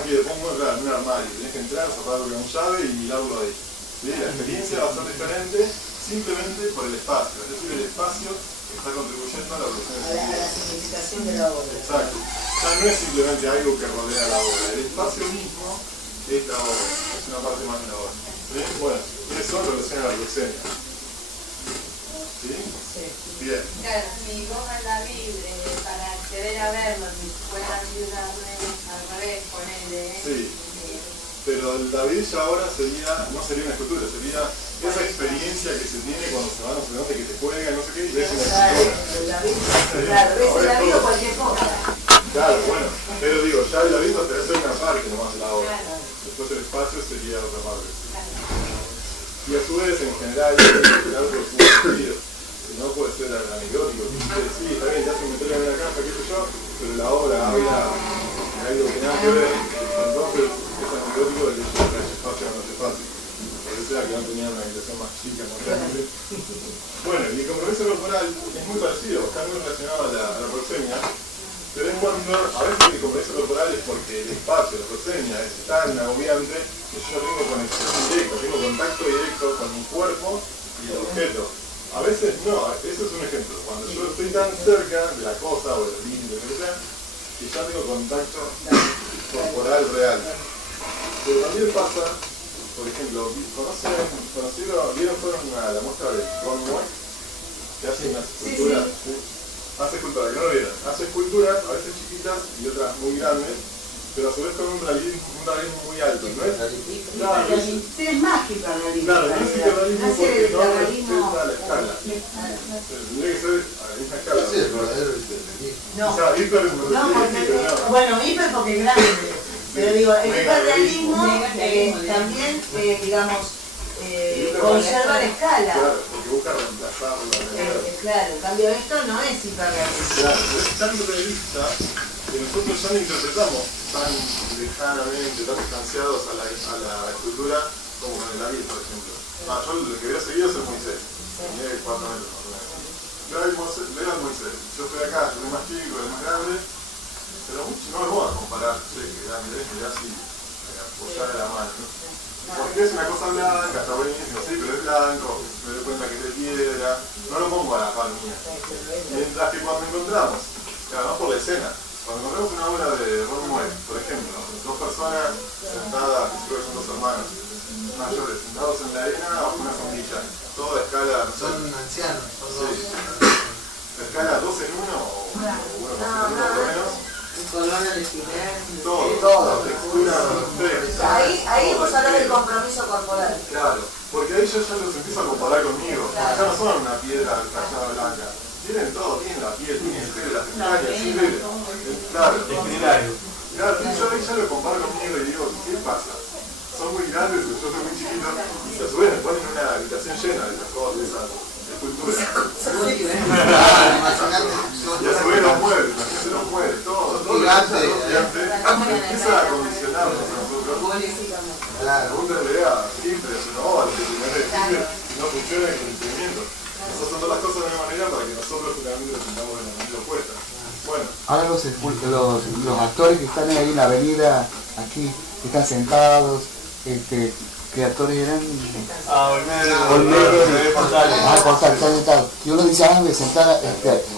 que le pongo en un armario, tenés que entrar, cerrarlo con llave y mirarlo ahí. ¿Sí? La experiencia va a ser diferente simplemente por el espacio, es decir, el espacio está contribuyendo a la producción de sentido. A la significación de la obra. Exacto. Ya no es simplemente algo que rodea la obra, el espacio mismo es la obra, es una parte más de la obra. ¿Sí? Bueno, eso relaciona a la proxemia. ¿Sí? Sí. Bien. Claro, si vos al David, para acceder a verlo, si fuera al revés, ponele, Sí. Pero el David ya ahora sería, no sería una escultura, sería esa experiencia que se tiene cuando se van a un que te juega y no sé qué, y ves una escultura. Claro, ves el David o cualquier cosa. Claro, bueno, pero digo, ya el David va a ser una parte nomás de la obra. Después el espacio sería otra parte. Y a su vez, en general, algo que es un sentido. Si no puede ser anecdótico, sí, está bien, ya se meterle en una caja, qué sé yo, pero la obra habla de algo que nada que ver, entonces es anecdótico de que yo trae espacio o no hace fácil. Por eso era que no tenía una habitación más chica, más grande. Bueno, y el compromiso corporal es muy parecido, está muy relacionado a la proxemia, pero es cuando, a veces el compromiso corporal es porque el espacio, la proxemia, es tan agobiante que yo tengo conexión directa, tengo contacto directo con mi cuerpo y el objeto. A veces no, eso es un ejemplo. Cuando yo estoy tan cerca de la cosa o del límite, lo que sea, que ya tengo contacto corporal real. Pero también pasa, por ejemplo, ¿vieron la muestra de Ron White? Que hace unas esculturas, ¿sí? Hace esculturas, que no lo vieron. Hace esculturas, a veces chiquitas y otras muy grandes, pero a su vez con un realismo muy alto, ¿no es? Claro, Es mágico el realismo. claro, no es hiperrealismo porque no respeta la escala. Claro. Tendría que ser a la misma escala. Ese es el verdadero hiperrealismo. No, O sea, hiper no, porque, bueno, hiper porque es grande. Pero digo, el hiperrealismo también, digamos, conserva la escala. Claro, porque busca reemplazar la realidad. Claro, en cambio esto no es hiperrealismo. Claro, pero es tan realista que nosotros ya lo interpretamos tan lejanamente, tan distanciados a la escultura como con el David, por ejemplo. Yo lo que veo seguido es el Moisés, tiene 4 metros más o menos. Veo al Moisés, yo estoy acá, yo soy más chico, el más grande, pero no me voy a comparar, che, que grande es, mirá así, apoyar la mano, ¿no? Porque es una cosa blanca, está buenísimo, sí, pero es blanco, me doy cuenta que es de piedra, no lo pongo a la par mía. Mientras que cuando encontramos, además por la escena, cuando encontramos una obra de Ron White, por ejemplo, 2 personas sentadas, creo que son 2 hermanos mayores, sentados en la arena bajo una sombrilla, toda a escala, no sé, Son ancianos, son dos. a escala 2 en 1 o 1 por lo menos, todo, textura, Ahí vos hablas del compromiso corporal. claro, porque ahí yo ya los empiezo a comparar conmigo, ya no son una piedra tallada blanca, tienen todo, tienen la piel, tienen el pelo, las pestañas, sí, claro, claro, yo ahí ya lo comparo conmigo y digo, ¿qué pasa? Son muy grandes, yo soy muy chiquito, y a su vez me ponen una habitación llena de esas cosas, de esas esculturas. Y a su vez los muebles, la gente los mueve, todo Gigante. empieza a condicionarnos a nosotros. Claro. Pregúntale a Hitler, si no, al que si no funciona el conocimiento. Nosotros son todas las cosas de una manera para que nosotros realmente lo sintamos de la manera opuesta. Bueno. Ahora los actores que están ahí en la avenida, aquí, que están sentados, ¿qué actores eran? Olmedo. Portal, están sentados. Y uno dice, voy a sentar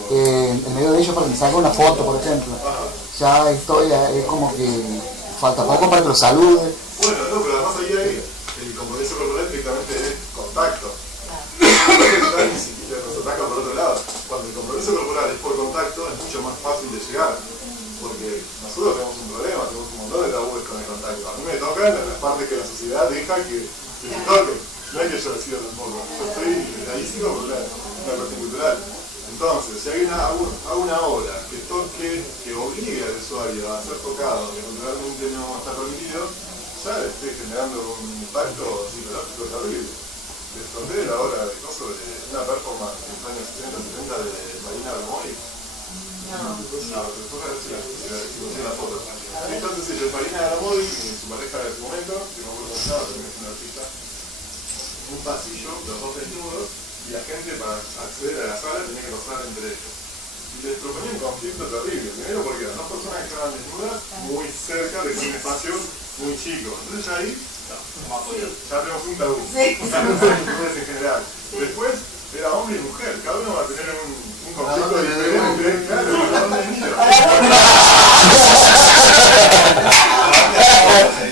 en medio de ellos para que me salga una foto, por ejemplo. Ya estoy, es como que falta poco para que lo saluden. Bueno, no, pero además ahí hay el compromiso corporal directamente es contacto. Ni siquiera nos ataca por otro lado. Cuando el compromiso corporal es por contacto, es mucho más fácil de llegar. Porque nosotros tenemos un problema, tenemos un montón de tabúes con el contacto. A mí me tocan las partes que la sociedad deja que me toquen. No es que yo decido tampoco. Yo estoy ahí sigo por una cuestión cultural. Entonces, si hay una obra que toque, que obligue al usuario a ser tocado, que realmente no está permitido, ya estoy generando un impacto psicológico terrible. Les conté la obra de una performance en los años 60-70 de Marina Bermori. Después a ver si consigo la foto. Entonces ella es Marina Bermori y su pareja de su momento, que no me acuerdo nada, también es una artista, un pasillo, los dos desnudos, y la gente para acceder a la sala tenía que pasar entre ellos. Y les proponía un conflicto terrible. Primero porque eran 2 personas que estaban desnudas muy cerca de un espacio muy chico. Entonces ya ahí ya tenemos un tabú. En general. Después era hombre y mujer. Cada uno va a tener un conflicto diferente. Claro,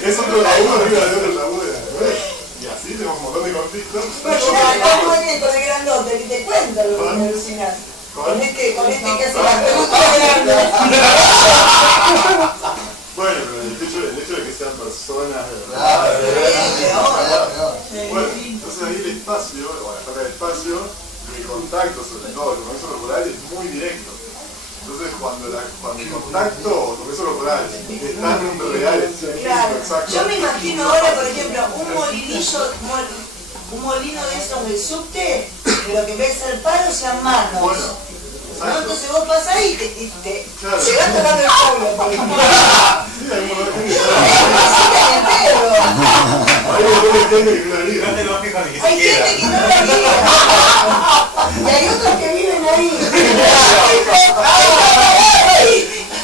es otro tabú arriba de otro tabú de la mujer. Y así tenemos un montón de conflictos. Muy bien, con el grandote, que te cuento lo que me alucinas. Con este que hace la pregunta grande. Bueno, pero el hecho de que sean personas de verdad Bueno, entonces ahí el espacio, o la falta de espacio, el contacto, sobre todo el compromiso corporal, es muy directo. Entonces cuando el contacto o el compromiso corporal es tan real, es Claro, exacto. yo me imagino ahora, por ejemplo, un molino de esos del subte, pero que en vez de ser palos sean manos. Bueno, ¿No? exacto. Entonces vos pasás y te Claro. llegás tocando el culo, por ejemplo. Sí, hay un montón de gente que Hay hay un montón de gente que no liga. No te enojes con ni gente siquiera. que no la liga. Y hay otros que viven ahí.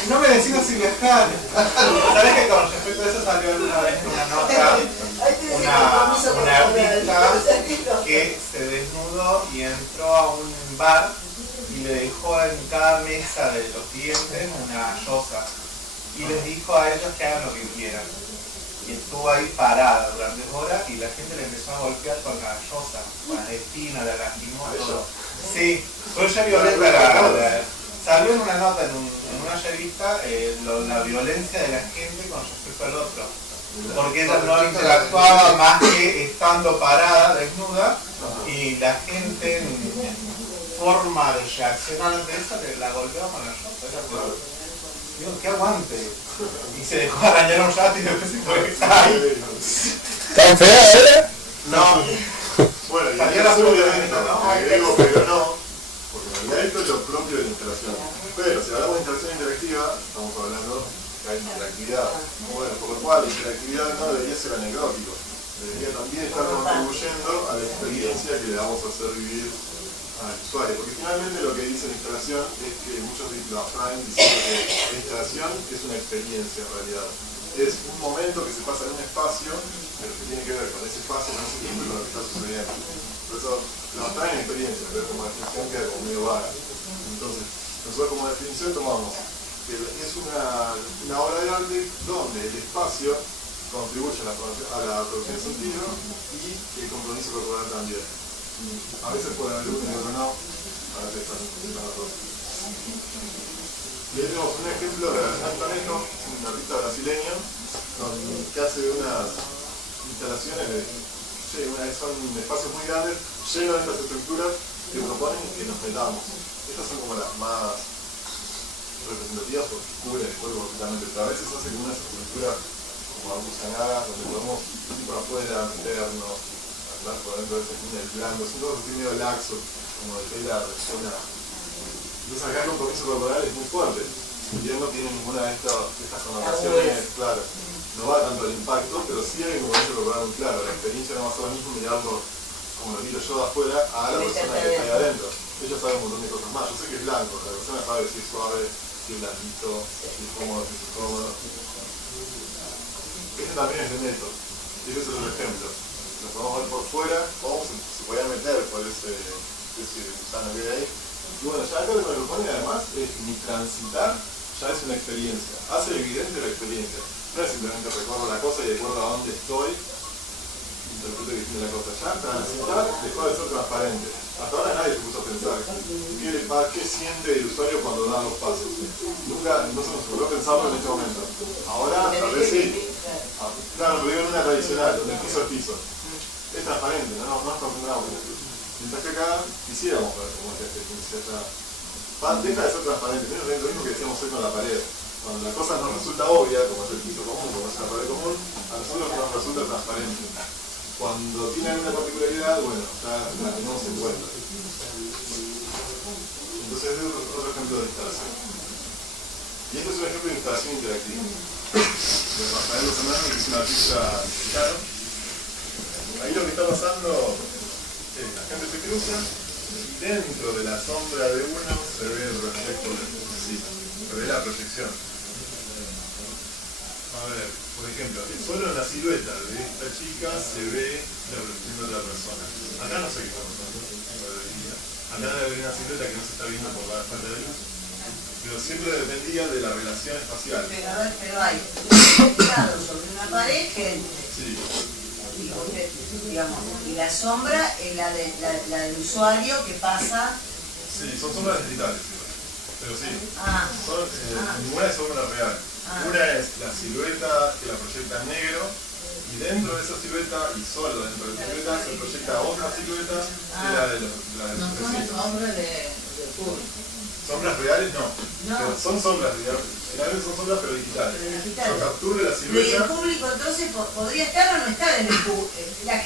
No me decido si viajar. ¿Sabes que con respecto a eso salió alguna vez una nota? Ahí tenés el Una compromiso corporal. artista que se desnudó y entró a un bar y le dejó en cada mesa de los clientes una yosa y les dijo a ellos que hagan lo que quieran. Y estuvo ahí parada durante horas y la gente le empezó a golpear con la yosa, con la espina, la lastimó, todo. Sí, fue ya violenta. Salió en una nota en una revista la violencia de la gente con respecto al otro. Porque ella no interactuaba más que estando parada, desnuda, y la gente en forma de reaccionar ante eso la golpeaba con la ropa. Digo, ¿qué aguante? Y se dejó arañar un rato y después se fue. ¿Tan fea era? No. Bueno, y Salió ahí la es pública, obviamente, ¿no? digo, pero no, porque en realidad esto es lo propio de la interacción. Pero si hablamos de interacción interactiva, estamos hablando que hay interactividad. Bueno, por lo cual la interactividad no debería ser anecdótico, debería también estar contribuyendo a la experiencia que le vamos a hacer vivir al usuario. Porque finalmente lo que dice la instalación es que muchos lo traen diciendo que la instalación es una experiencia en realidad. Es un momento que se pasa en un espacio, pero que tiene que ver con ese espacio, con ese tiempo y con lo que está sucediendo. Por eso lo traen experiencia, pero como definición queda como medio vaga. Entonces, nosotros como definición tomamos que es una obra de arte donde el espacio contribuye a la producción de sentido y el compromiso corporal también. A veces puede haber uno y otro no, a veces están las dos. Y ahí tenemos un ejemplo de Antonejo, un artista brasileño, que hace unas instalaciones son espacios muy grandes, llenos de estas estructuras que proponen que nos metamos. Estas son como las más representativas porque cubren el cuerpo completamente, pero a veces hace como unas estructuras como aguzanas donde podemos ir por afuera, meternos, andar por dentro de ese túnel blando, son todos así medio laxos, como de tela rellena. Entonces acá el compromiso corporal es muy fuerte, y él no tiene ninguna de estas connotaciones, claro. No va tanto al impacto, pero sí hay un compromiso corporal muy claro. La experiencia no va a ser lo mismo mirarlo como lo miro yo de afuera a la persona que está ahí adentro. Ellos saben un montón de cosas más. Yo sé que es blanco, la persona sabe si es suave, si es blandito, si es cómodo, si es incómodo. Este también es de método. Y ese es otro ejemplo. Nos podemos ver por fuera, o se podía meter por ese gusano que hay ahí. Y bueno, ya acá lo que propone además es mi transitar ya es una experiencia. Hace evidente la experiencia. No es simplemente recuerdo la cosa y de acuerdo a dónde estoy, interpreto que tiene la cosa. Ya transitar dejó de ser transparente. Hasta ahora nadie se puso a pensar qué siente el usuario cuando da los pasos. Nunca no se nos ocurrió pensarlo en este momento. Ahora tal vez sí. Claro, pero digo en una tradicional, donde el piso es piso. Es transparente, no nos concentramos en eso. Mientras que acá quisiéramos ver cómo es la experiencia ya. Deja de ser transparente, es lo mismo que decíamos hoy con la pared. Cuando la cosa nos resulta obvia, como es el piso común, como es la pared común, a nosotros nos resulta transparente. Cuando tiene una particularidad, bueno, ya la tenemos en cuenta. Entonces es otro ejemplo de instalación. Y este es un ejemplo de instalación interactiva. De Rafael Lozano, que es un artista mexicano. Ahí lo que está pasando es la gente se cruza y dentro de la sombra de uno se ve el reflejo del sí, se ve la proyección. A ver, por ejemplo, solo en la silueta de esta chica se ve la proyección de otra persona. Acá no sé qué está pasando, acá debe haber una silueta que no se está viendo por la falta de luz, pero siempre dependía de la relación espacial. Pero hay reflejado sobre una pared gente. Sí. Digamos, y la sombra es la del usuario que pasa. Sí, son sombras digitales, pero sí. Ninguna es sombra real. Una es la silueta que la proyecta en negro y Y dentro de esa silueta, y solo dentro de esa silueta, se proyecta otra silueta que es la de los vecinos. Sombras de público. Sombras reales no. No. Pero son sombras, digamos. Finalmente son sombras pero digitales. Pero digital. Yo capturo la Y el silueta. público entonces podría estar o no estar en el público. La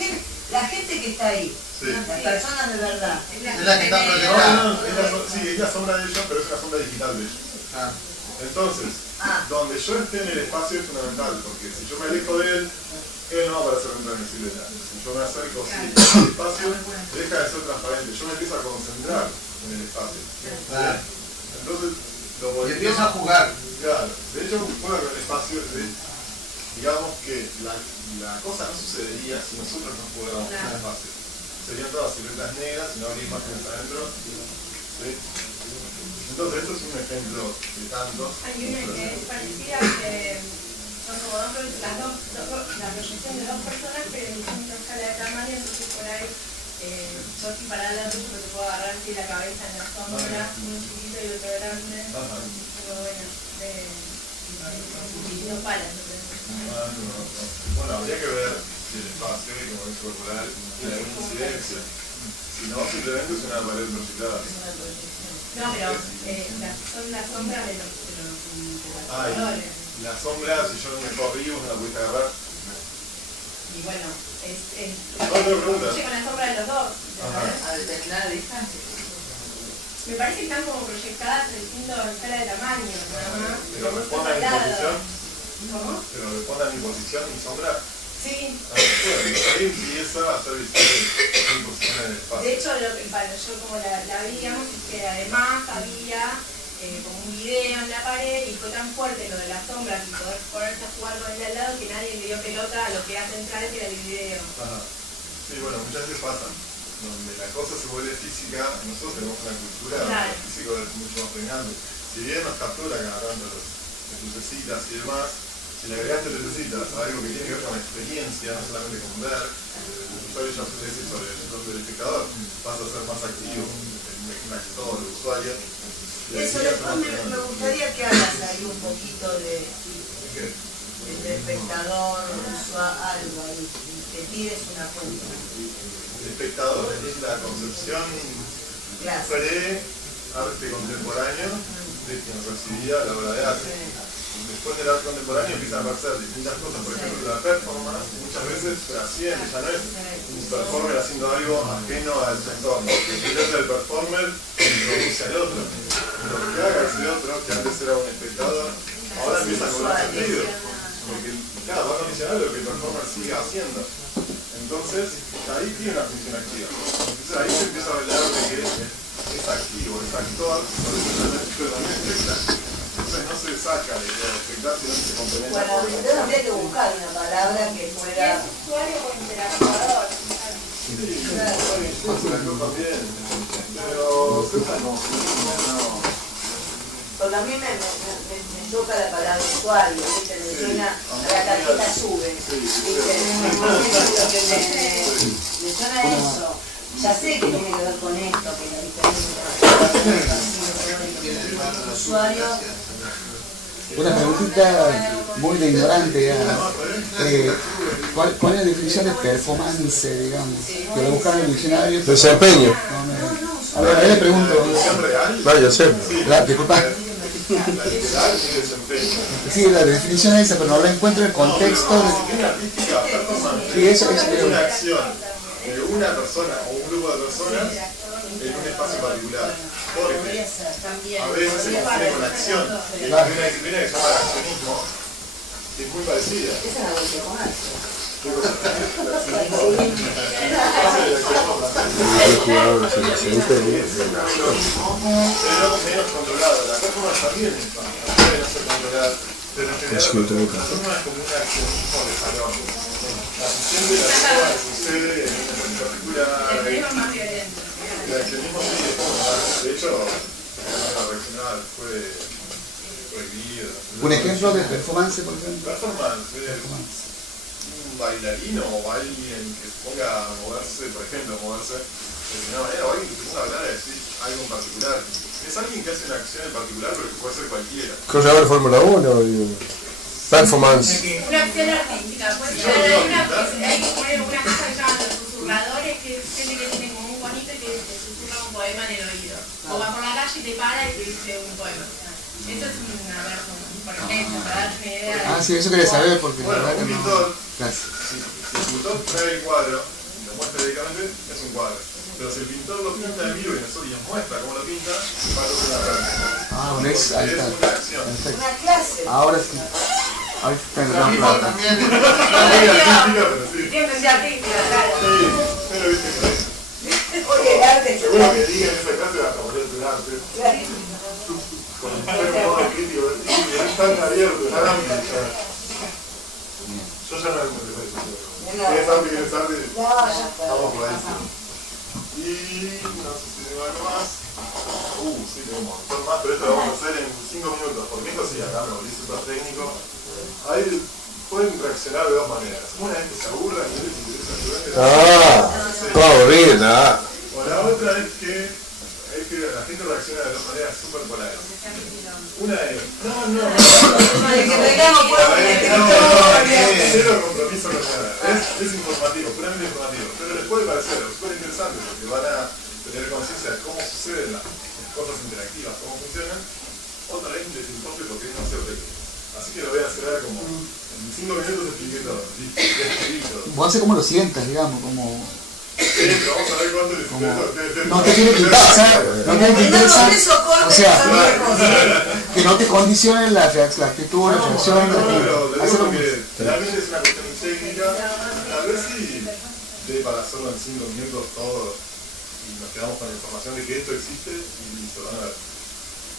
gente que está ahí, Sí. las personas de verdad. Es la que está No, proyectada. no, sí, es la sombra de ellos, pero es una sombra digital de ellos. Ah, Entonces, donde yo esté en el espacio es fundamental, porque si yo me alejo de él no va a aparecer dentro de mi silueta. Si yo me acerco, sí, el espacio deja de ser transparente, yo me empiezo a concentrar en el espacio. claro. Entonces, lo Y volteo. empieza a jugar. Claro, de hecho, juega con el espacio, digamos que la cosa no sucedería si nosotros no jugáramos con el espacio. Serían todas siluetas negras y no habría imágenes adentro. ¿Sí? Entonces, esto es un ejemplo de tantos. Hay una que es parecida, que son como la proyección de dos personas, pero en distinta escala de tamaño, entonces por ahí yo estoy parada al lado tuyo, pero te puedo agarrar así la cabeza en la sombra, uno chiquito y otro grande. Ajá. Pero bueno, no paran. Bueno, habría que ver si el espacio y como es corporal tiene alguna incidencia. Si no, simplemente es una pared proyectada. No, pero son las sombras de los Ay, jugadores. la sombra, si yo me corrí, vos no la pudiste agarrar. Y bueno, Otra pregunta. con la sombra de los dos. Ajá. A determinada distancia. Me parece que están como proyectadas en distintas escalas de tamaño, nada más. Pero responde a mi posición. ¿Cómo? Pero responde a mi posición, mi sombra. Sí. Bueno, ahí empieza a ser visible mi posición en el espacio. De hecho, yo como la vi, digamos, es que además había como un video en la pared y fue tan fuerte lo de las sombras y poder ponerse a jugar con el de al lado que nadie le dio pelota a lo que era central, que era el video. Ajá. Sí, bueno, muchas veces pasa. Donde la cosa se vuelve física, nosotros tenemos una cultura donde el físico es mucho más pregnante. Si bien nos captura cada tanto las lucecitas y demás, si le agregaste lucecitas a algo que tiene que ver con la experiencia, no solamente con ver, el usuario ya ofrece sobre el propio del espectador, pasa a ser más activo, un actor, el usuario. Eso después me gustaría que hagas ahí un poquito de espectador, algo ahí, que tires una punta. El espectador es la concepción pre-arte contemporáneo de quien recibía la obra de arte. Después del arte contemporáneo empiezan a aparecer distintas cosas, por ejemplo la performance muchas veces trasciende, ya no es un performer haciendo algo ajeno al su entorno. El performer introduce al otro. Lo que haga ese otro, que antes era un espectador, ahora empieza a cobrar sentido. Porque claro, va a condicionar lo que el performer siga haciendo. Entonces, ahí tiene una función activa. Entonces ahí se empieza a hablar de que es activo, es actor, pero también especta. Entonces no se saca de idea de espectar, sino que se complementa. Bueno, entonces habría que buscar una palabra que fuera... ¿Es usuario o interactuador? Sí, claro, también. Pero creo que no. Porque a mí me choca la palabra usuario, ¿viste? Me suena a la tarjeta sube, ¿viste? Lo que me suena a eso. Ya sé que tiene que ver con esto, que la diferencia entre el usuario... Una preguntita muy de ignorante ya. ¿Cuál es la definición de performance, digamos? Que lo buscan en el diccionario. Desempeño. A ver, ahí le pregunto. No, yo sé. Disculpa. La literal tiene desempeño. Sí, la definición es esa, pero no la encuentro en el contexto de... Disciplina artística, performance. Sí, eso es... Es una acción de una persona o un grupo de personas en un espacio particular. Porque a veces se confunde con acción. Hay una disciplina que se llama el accionismo, que es muy parecida. Esa es la bolsa de comercio. Pero menos controlado. La performance también puede no ser controlada, pero en general la performance es como un accionismo de salón. La función de la performance sucede en particular. El tema más violento. El accionismo sí es como de hecho, la regional fue prohibido. Un ejemplo de performance, por ejemplo. Performance es un bailarino o alguien que se ponga a moverse, por ejemplo, moverse de una manera, o alguien que empieza a hablar a decir algo en particular. Es alguien que hace una acción en particular, pero que puede ser cualquiera. Corredor de Fórmula 1. Sí, Performance. Una acción artística, puede ser, hay que poner una cosa que llaman los susurradores, que es gente que tiene como un conito y te susurra un poema en el oído. O va por la calle y te para y te dice un poema. Eso es una versión, por ejemplo, para darte una idea. Ah, sí, eso quería saber porque la Bueno, verdad un que no. pintor, Gracias. si el pintor trae el cuadro, lo muestra directamente, es un cuadro. Pero si el pintor lo pinta en vivo y nos muestra cómo lo pinta, va a ser una arte. Ah, bueno, ahí está. Es una acción. Perfecto. Una clase. Ahora sí. Ahorita está en Lo gran mismo plata. también. No muy artística, pero sí. Tiene que ser artística, claro. Sí, pero viste que Oye, el arte es seguro que diga en esa clase va a poner tu arte. claro. Con el modo de crítico, y es tan abierto, tan amplio. Yo ya no me encuentro eso. Si es arte, que es arte, No, ya está. vamos por ahí. Y no sé si tengo algo más. Sí, tengo un montón más, pero esto lo vamos a hacer en 5 minutos, porque esto sí, acá me volví súper técnico. Ahí pueden reaccionar de dos maneras. Una es que se aburran y no les interesa el Todo aburrido, nada. O la otra es que la gente reacciona de dos maneras súper polares. Una es, El que tengamos fuego en el escritorio. cero compromiso con nada. Es informativo, puramente informativo. Pero les puede parecer súper interesante porque van a tener conciencia de cómo suceden las cosas interactivas, cómo funcionan. Otra vez les importa porque es demasiado técnico. Así que lo voy a hacer como en 5 minutos expliqué todo. Describí todo. Vos haces como lo sientas, digamos, como. Sí, pero vamos a ver cuánto les interesa. No te tiene que interesar, no tiene que interesar. O sea, que no te condicione la actitud, la reacción. Pero le Hacer digo como. que realmente es una cuestión técnica. A ver si de para hacerlo en 5 minutos todo y nos quedamos con la información de que esto existe y listo, van a ver.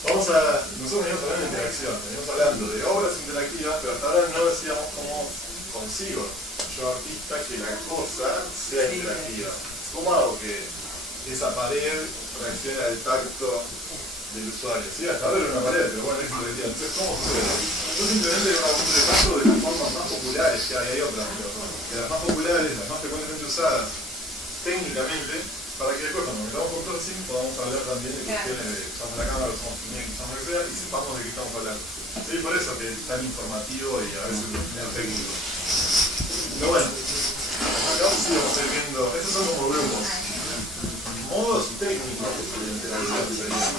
Nosotros venimos hablando de interacción, venimos hablando de obras interactivas, pero hasta ahora no decíamos cómo consigo yo artista que la cosa sea interactiva. ¿Cómo hago que esa pared reaccione al tacto del usuario? Sí, hasta ahora era una pared, pero bueno, eso lo decía. Entonces, ¿cómo sucede? Yo simplemente hago un repaso de las formas más populares que hay otras, pero de las más populares, las más frecuentemente usadas técnicamente, para que después cuando metamos por todo así podamos hablar también de cuestiones de usamos la cámara, usamos Kinect, usamos lo que sea y sepamos de qué estamos hablando. Sí, por eso que es tan informativo y a veces medio técnico. Pero bueno, acá sí vamos a ir viendo, estos son como grupos. Modos técnicos de interacción serían.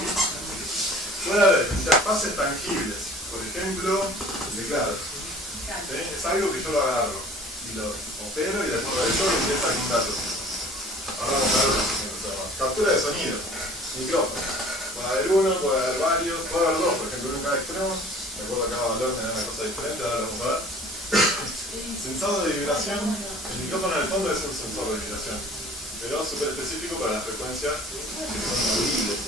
Puede haber interfaces tangibles, por ejemplo, teclados. ¿Sí? Es algo que yo lo agarro y lo opero y de acuerdo a eso le empieza algún dato. Ahora vamos a ver los ejemplos. Captura de sonido, micrófono. Puede haber uno, puede haber varios, puede haber dos, por ejemplo, uno en cada extremo. Me acuerdo que cada valor me da una cosa diferente, ahora lo vamos a ver. Sensor de vibración, el micrófono en el fondo es un sensor de vibración, pero súper específico para las frecuencias que son audibles.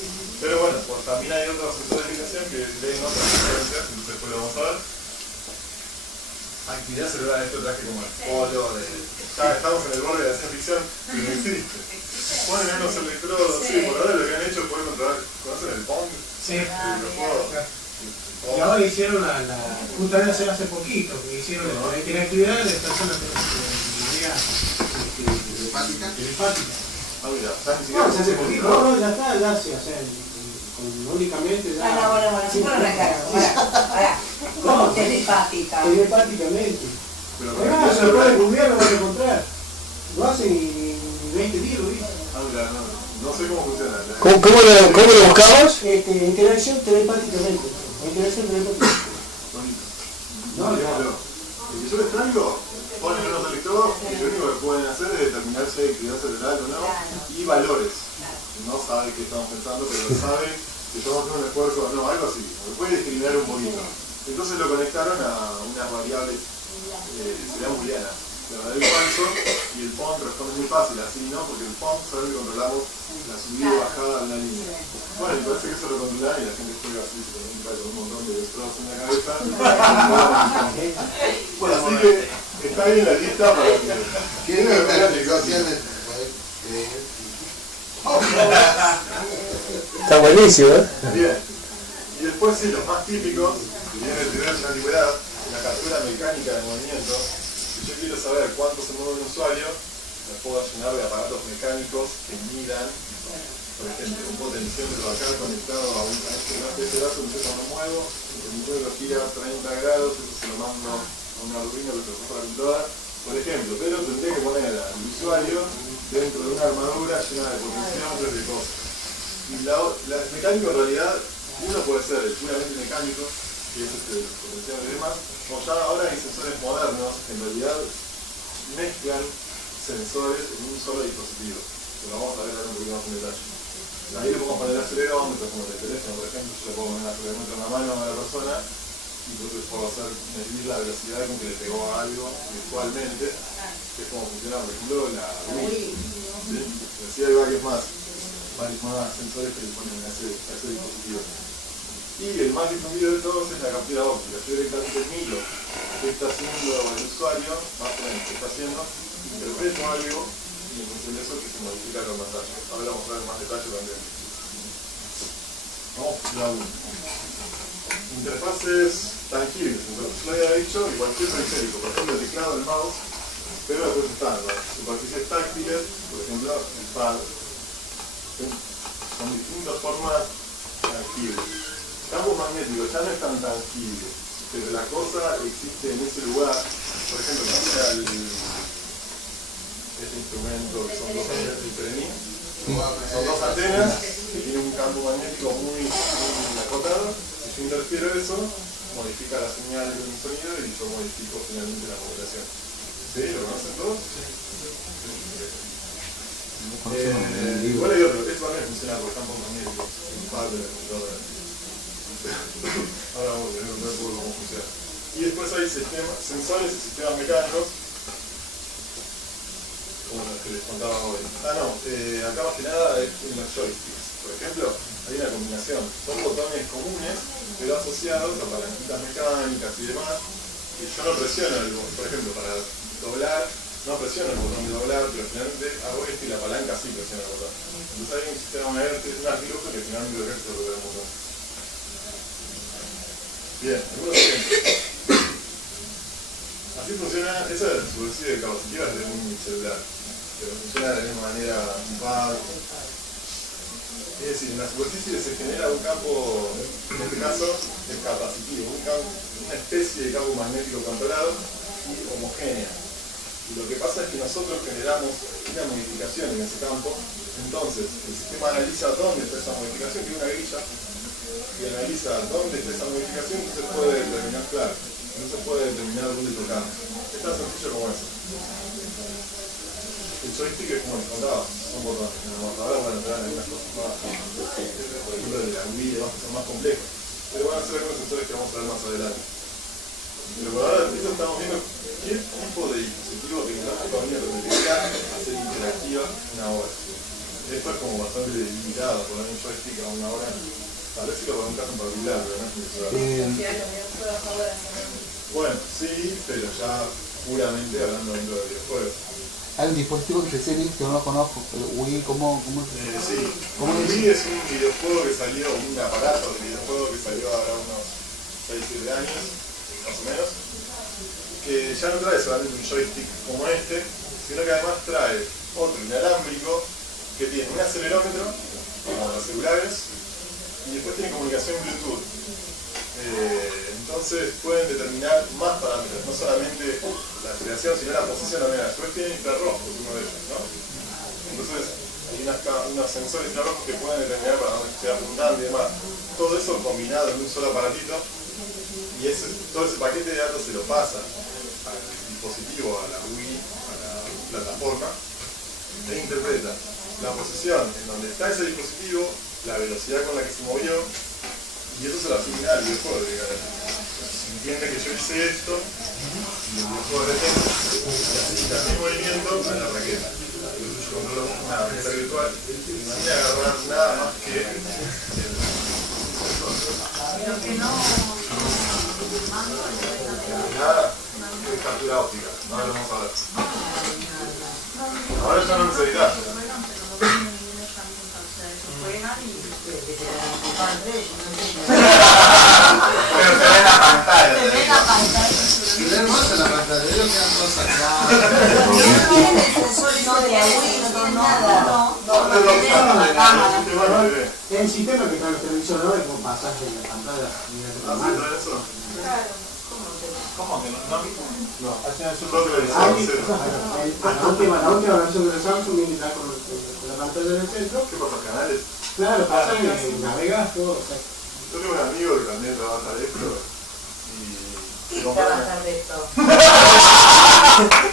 Pero bueno, también hay otros sensores de vibración que leen otras frecuencias, entonces después lo vamos a ver. Actividad cerebral, esto traje como el polo de... Ya estamos en el borde de la ciencia ficción, pero no existe. Ponen unos electrodos, sí, por ahora lo que han hecho es poder controlar, ¿conocen el Pong? Sí. Y ahora hicieron justamente hace poquito, que hicieron la interactividad de personas telepáticas. Ah, mira, ya ni siquiera hace poquito. No, ya está, ya se hace. Únicamente ya. Bueno, sí puedo arrancar. Ahora, ¿cómo telepática? Telepáticamente. Pero se lo pueden googlear, lo van a encontrar. Lo hacen y 20 días lo dicen. Ah, mira, no sé cómo funciona. ¿Cómo lo buscamos? Interacción telepáticamente. Interacción telepática. Bonito. No, Digámoslo. El que yo les traigo, ponen unos electrodos y lo único que pueden hacer es determinar si hay actividad cerebral o no y valores. No sabe qué estamos pensando, pero sabe si estamos haciendo un esfuerzo o no, algo así. Puede discriminar un poquito. Entonces lo conectaron a unas variables, serían booleanas. La verdad es falso y el PON responde muy fácil, así no, porque el PON sabe que controlamos la subida y bajada de una línea. Bueno, y parece que eso lo controla y la gente juega así, se comunica con un montón de electrodos en la cabeza. Bueno, así que está ahí en la lista para que... ¿Quién es la aplicación? Está buenísimo, ¿eh? Bien. Y después sí, los más típicos, que vienen de la antigüedad, la captura mecánica de movimiento. Si yo quiero saber cuánto se mueve un usuario, me puedo llenar de aparatos mecánicos que midan por ejemplo, un potenciómetro acá conectado a este brazo, que yo cuando muevo, el micrómetro gira a 30 grados, eso se lo mando a un Arduino que se lo pasa a la computadora, por ejemplo, pero tendría que poner al usuario dentro de una armadura llena de potenciómetros de cosas. Y el mecánico en realidad, uno puede ser el puramente mecánico, que es el potenciómetro y demás, o ya ahora hay sensores modernos que en realidad mezclan sensores en un solo dispositivo. Lo vamos a ver ahora un poquito más en detalle. Ahí le podemos poner acelerómetro, como el teléfono, por ejemplo, yo le puedo poner un acelerómetro en la mano a la persona y entonces puedo hacer medir la velocidad con que le pegó a algo virtualmente, que es como funciona, por ejemplo, la Wii. ¿Sí? Y así hay varios más sensores que le ponen a ese dispositivo. Y el más difundido de todos es la captura óptica. Yo directamente miro qué está haciendo el usuario, más o menos qué está haciendo, interpreto algo y en función de eso que se modifica la pantalla. Ahora vamos a ver más detalles también. Vamos a la 1. Interfaces tangibles. Entonces, yo había dicho que cualquier periférico, por ejemplo el teclado, el mouse, pero después están las superficies táctiles, por ejemplo el pad. Son distintas formas tangibles. Campo magnético ya no es tan tangible, pero la cosa existe en ese lugar. Por ejemplo, este instrumento que son dos antenas de Perenín, son dos antenas que tienen un campo magnético muy acotado. Si yo interfiero eso, modifica la señal de un sonido y yo modifico finalmente la modulación. ¿Sí? ¿Lo conocen todos? Igual hay otro, esto también funciona por campos magnéticos, en parte de la computadora. Ahora vamos a ver un poco cómo funciona. Y después hay sensores y sistemas mecánicos, como los que les contaba hoy. Acá más que nada es en los joysticks. Por ejemplo, hay una combinación. Son botones comunes, pero asociados a palanquitas mecánicas y demás. Y yo no presiono el botón, por ejemplo, para doblar, no presiono el botón de doblar, pero finalmente hago esto y la palanca sí presiona el botón. Entonces hay un sistema un artilugio que finalmente lo que hace es doblar el botón. Bien, algunos ejemplos. Así funciona, esa es la superficie de capacitiva de un celular, pero funciona de la misma manera un pad. Es decir, en la superficie se genera un campo, en este caso es capacitivo, una especie de campo magnético controlado y homogénea. Y lo que pasa es que nosotros generamos una modificación en ese campo, entonces el sistema analiza dónde está esa modificación, tiene una grilla, y analiza dónde está esa modificación y se puede determinar, claro, no se puede determinar dónde tocar. Es tan sencillo como eso. El joystick es como les contaba, son botones. Ahora van a entrar en algunas cosas más, por ejemplo de la Wii y demás que son más complejos. Pero van a ser algunos sensores que vamos a ver más adelante. Pero por ahora esto estamos viendo qué tipo de dispositivo tecnológico a mí me permitiría hacer interactiva una hora. Esto es como bastante limitado, poner un joystick a una hora. Tal vez sí lo podemos hacer en particular, pero no es necesario. Bueno, sí, pero ya puramente hablando dentro de videojuegos. Hay un dispositivo que recién que no lo conozco, el Wii, ¿cómo es? Sí, Wii es un videojuego que salió, un aparato de videojuego que salió ahora unos 6-7 años, más o menos, que ya no trae solamente un joystick como este, sino que además trae otro inalámbrico que tiene un acelerómetro, como los celulares, y después tiene comunicación Bluetooth. Entonces pueden determinar más parámetros, no solamente la aceleración, sino la posición también. Después tiene infrarrojos, uno de ellos, ¿no? Entonces hay unos sensores infrarrojos que pueden determinar para dónde estoy apuntando y demás. Todo eso combinado en un solo aparatito, y todo ese paquete de datos se lo pasa al dispositivo, a la Wii, a la plataforma, e interpreta la posición en donde está ese dispositivo, la velocidad con la que se movió, y eso se lo asigna al videojuego. Entiende que yo hice esto, y el videojuego detecta, y asigna mi movimiento a la raqueta. Yo controlo una raqueta virtual, y no voy a agarrar nada más que el Lo que no mando nada es captura óptica. Ahora lo vamos a ver. Ahora ya no necesitas. Pero se ve la pantalla. Se ve la pantalla. Se ve hermosa la pantalla, ellos quedan todos acá. No tiene sensor, no de la Wii, no tiene nada. No, Aparte no usan el sistema que ve. Es el sistema que está en los televisores ahora, es como pasaje de la pantalla. ¿Así está eso? Claro. ¿Cómo que no? No. Hacen su Dos televisores, cero. la última versión de Samsung viene ya con la pantalla en el centro. ¿Qué pasa? ¿Canales? Claro, pasa que navegas todo. O sea, Yo tengo un amigo que también trabaja de esto y se compró una... Trabajar de esto.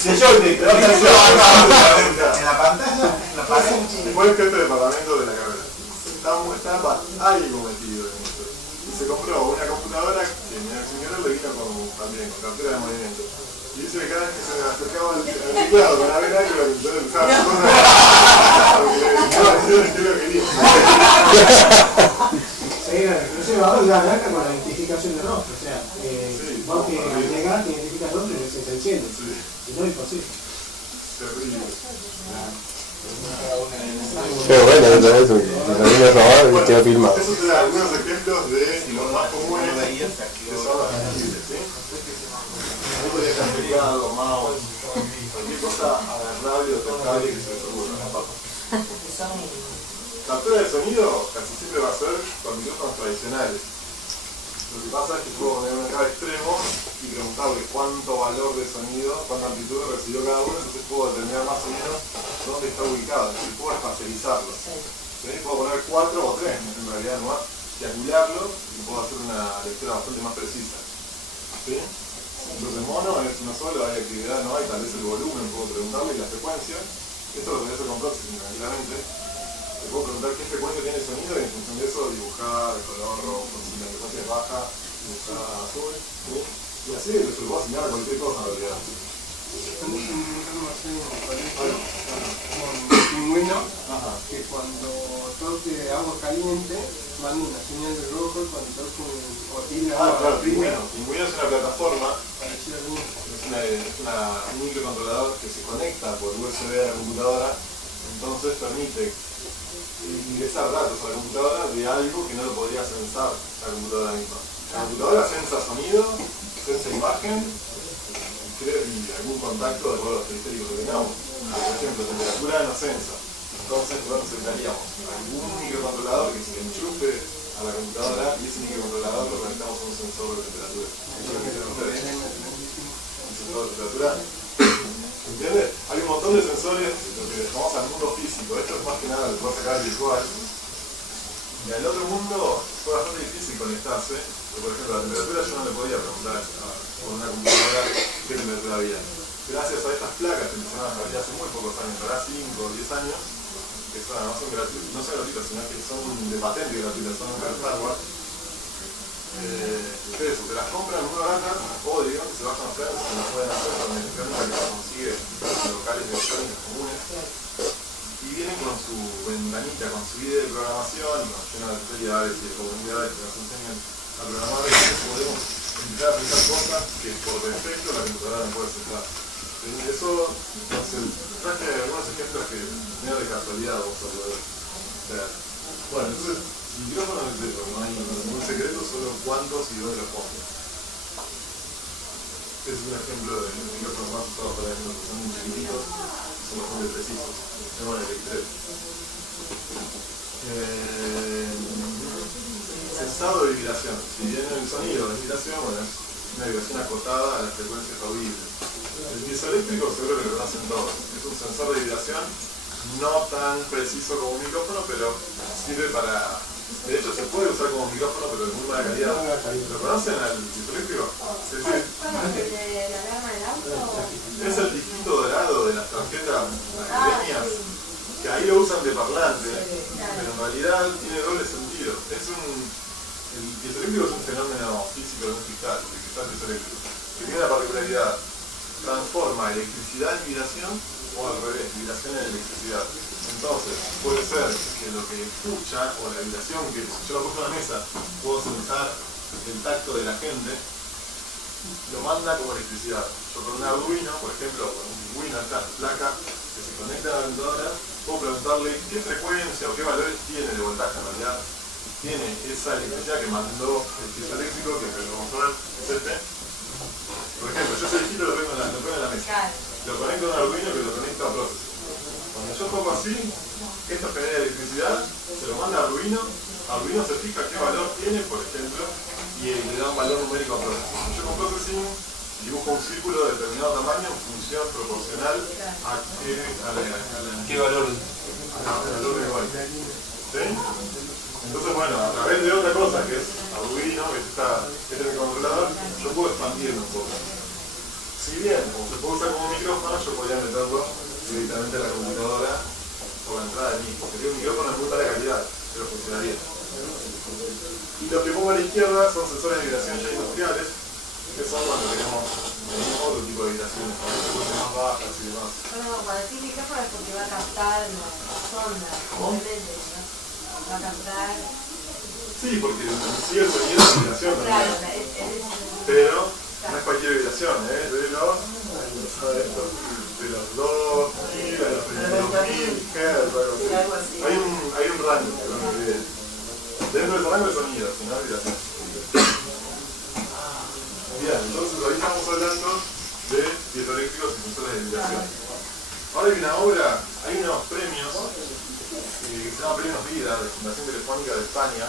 De joystick, trabaja de ¿En la pantalla? ¿En la pared? Después el jefe de departamento de la carrera. Estaba algo metido en esto. Y se compró una computadora que mi señora le vino también con cartera de movimiento. Y dice que cada vez que se me acercaba al teclado con la vena, que entonces empezaba a hacer cosas. Porque le decía, yo lo quería. sí, inclusive ahora ya arranca con la identificación de rostro. O sea, vos que al llegar te identificas rostro y se enciende. Sí, Si no, es imposible. terrible. Qué bueno eso, que la viene a robar y queda filmado. Esos eran algunos ejemplos de los más comunes Uno de ahí que hasta aquí. son los accesibles, ¿sí? No podía estar teclado, mouse, cualquier cosa agarrable o tocable que se les ocurra. Captura de sonido casi siempre va a ser con micrófonos tradicionales. Lo que pasa es que puedo poner uno en cada extremo y preguntarle cuánto valor de sonido, cuánta amplitud recibió cada uno, entonces puedo determinar más o menos dónde está ubicado, es decir, puedo espacializarlo. ¿Sí? Puedo poner 4 o 3, en realidad nomás, y anularlo y puedo hacer una lectura bastante más precisa. ¿Sí? Entonces mono es uno solo, hay actividad, no hay, tal vez el volumen, puedo preguntarle y la frecuencia. Esto lo podría hacer con Processing tranquilamente. Le puedo preguntar qué frecuencia tiene el sonido y en función de eso dibujar el color rojo, si la frecuencia es baja, dibujar azul, ¿sí? Y así se lo puedo asignar a cualquier cosa en realidad. Con pingüino, que cuando toque agua caliente manda una señal de rojo y cuando toque o tire agua Claro, fría, Pingüino. Pingüino es una plataforma, parecía algo. es un microcontrolador que se conecta por USB a la computadora, entonces permite ingresar datos a la computadora de algo que no lo podría censar la computadora misma. La computadora sensa sonido, sensa imagen y algún contacto de todos los periféricos que tengamos. Por ejemplo, temperatura no sensa. Entonces necesitaríamos algún microcontrolador que se enchufe a la computadora y ese microcontrolador lo conectamos a un sensor de temperatura. Un sensor de temperatura. ¿Entiendes? Hay un montón de sensores, lo que llamamos al mundo físico. Esto es más que nada lo que puedo sacar virtual. Y al otro mundo fue bastante difícil conectarse. Porque, por ejemplo, la temperatura yo no le podía preguntar con una computadora qué temperatura había. Gracias a estas placas que empezaron a salir hace muy pocos años, ahora 5 o 10 años, que son, no son gratuitas, sino que son de patente gratuitas, son un hardware. Ustedes o se las compran muy baratas o digamos que se bajan afuera, se las pueden hacer también, que se consigue en locales de electrónicos comunes. Y vienen con su ventanita, con su idea de programación, llena de tutoriales y de comunidades que nos enseñan a programar, y podemos empezar a aplicar cosas que por defecto la computadora no puede aceptar. Eso, entonces, traje algunos ejemplos que medio de casualidad vamos a poder ver. Bueno, entonces, el micrófono es eso, no hay ningún secreto, solo cuántos y dónde los pongo. Este es un ejemplo de micrófonos más usados para esto, que son muy chiquititos, son bastante precisos. Tenemos el X3. Sensado de vibración. Si bien el sonido es vibración, bueno, es una vibración acotada a las frecuencias audibles. El piezoeléctrico seguro que lo conocen todos. Es un sensor de vibración no tan preciso como un micrófono, pero sirve para... De hecho, se puede usar como micrófono, pero de muy mala calidad. ¿Lo conocen al piezoeléctrico? Sí, sí. ¿De la alarma del auto? Es el disquito dorado de las tarjetas navideñas, que ahí lo usan de parlante, pero en realidad tiene doble sentido. El piezoeléctrico es un fenómeno físico de un cristal piezoeléctrico, que tiene la particularidad, transforma electricidad en vibración o al revés, vibración en electricidad. Entonces, puede ser que lo que escucha o la vibración que yo lo pongo en la mesa, puedo sensar el tacto de la gente, lo manda como electricidad. Yo con un Arduino, por ejemplo, con un pingüino, esta placa que se conecta a la computadora, puedo preguntarle qué frecuencia o qué valores tiene de voltaje en realidad. Tiene esa electricidad que mandó el piezoeléctrico, que vamos a ver, es este. Por ejemplo, yo ese disquito lo pongo en la mesa. Lo conecto a un Arduino que lo conecta a Processing. Cuando yo toco así, esto genera yo con processing dibujo un círculo de determinado tamaño en función proporcional a ¿Qué valor? al valor de gol. ¿Sí? Entonces, bueno, a través de otra cosa que es Arduino, que es el controlador, yo puedo expandirlo un poco. Si bien, como se puede usar como micrófono, yo podría meterlo directamente a la computadora por la entrada de mismo. Sería un micrófono de muy mala calidad, pero funcionaría. Y los que pongo a la izquierda son sensores de vibración ya industriales, que son cuando tenemos otro tipo de vibraciones, con frecuencias más bajas y demás. Bueno, cuando decís micrófono es porque va a captar las ondas, obviamente, ¿no? Va a captar. Sí, porque sigue el sonido de vibración Claro, también. Pero no es cualquier vibración, ¿eh? De los 2.000 a los 22.000 Hz, algo así. Hay un rango que no me olvidé. Dentro de ese rango de sonido, si no es vibración. Bien, entonces ahí estamos hablando de piezoeléctricos y sensores de vibración. Ahora hay una obra, hay unos premios que se llaman Premios Vida, de Fundación Telefónica de España.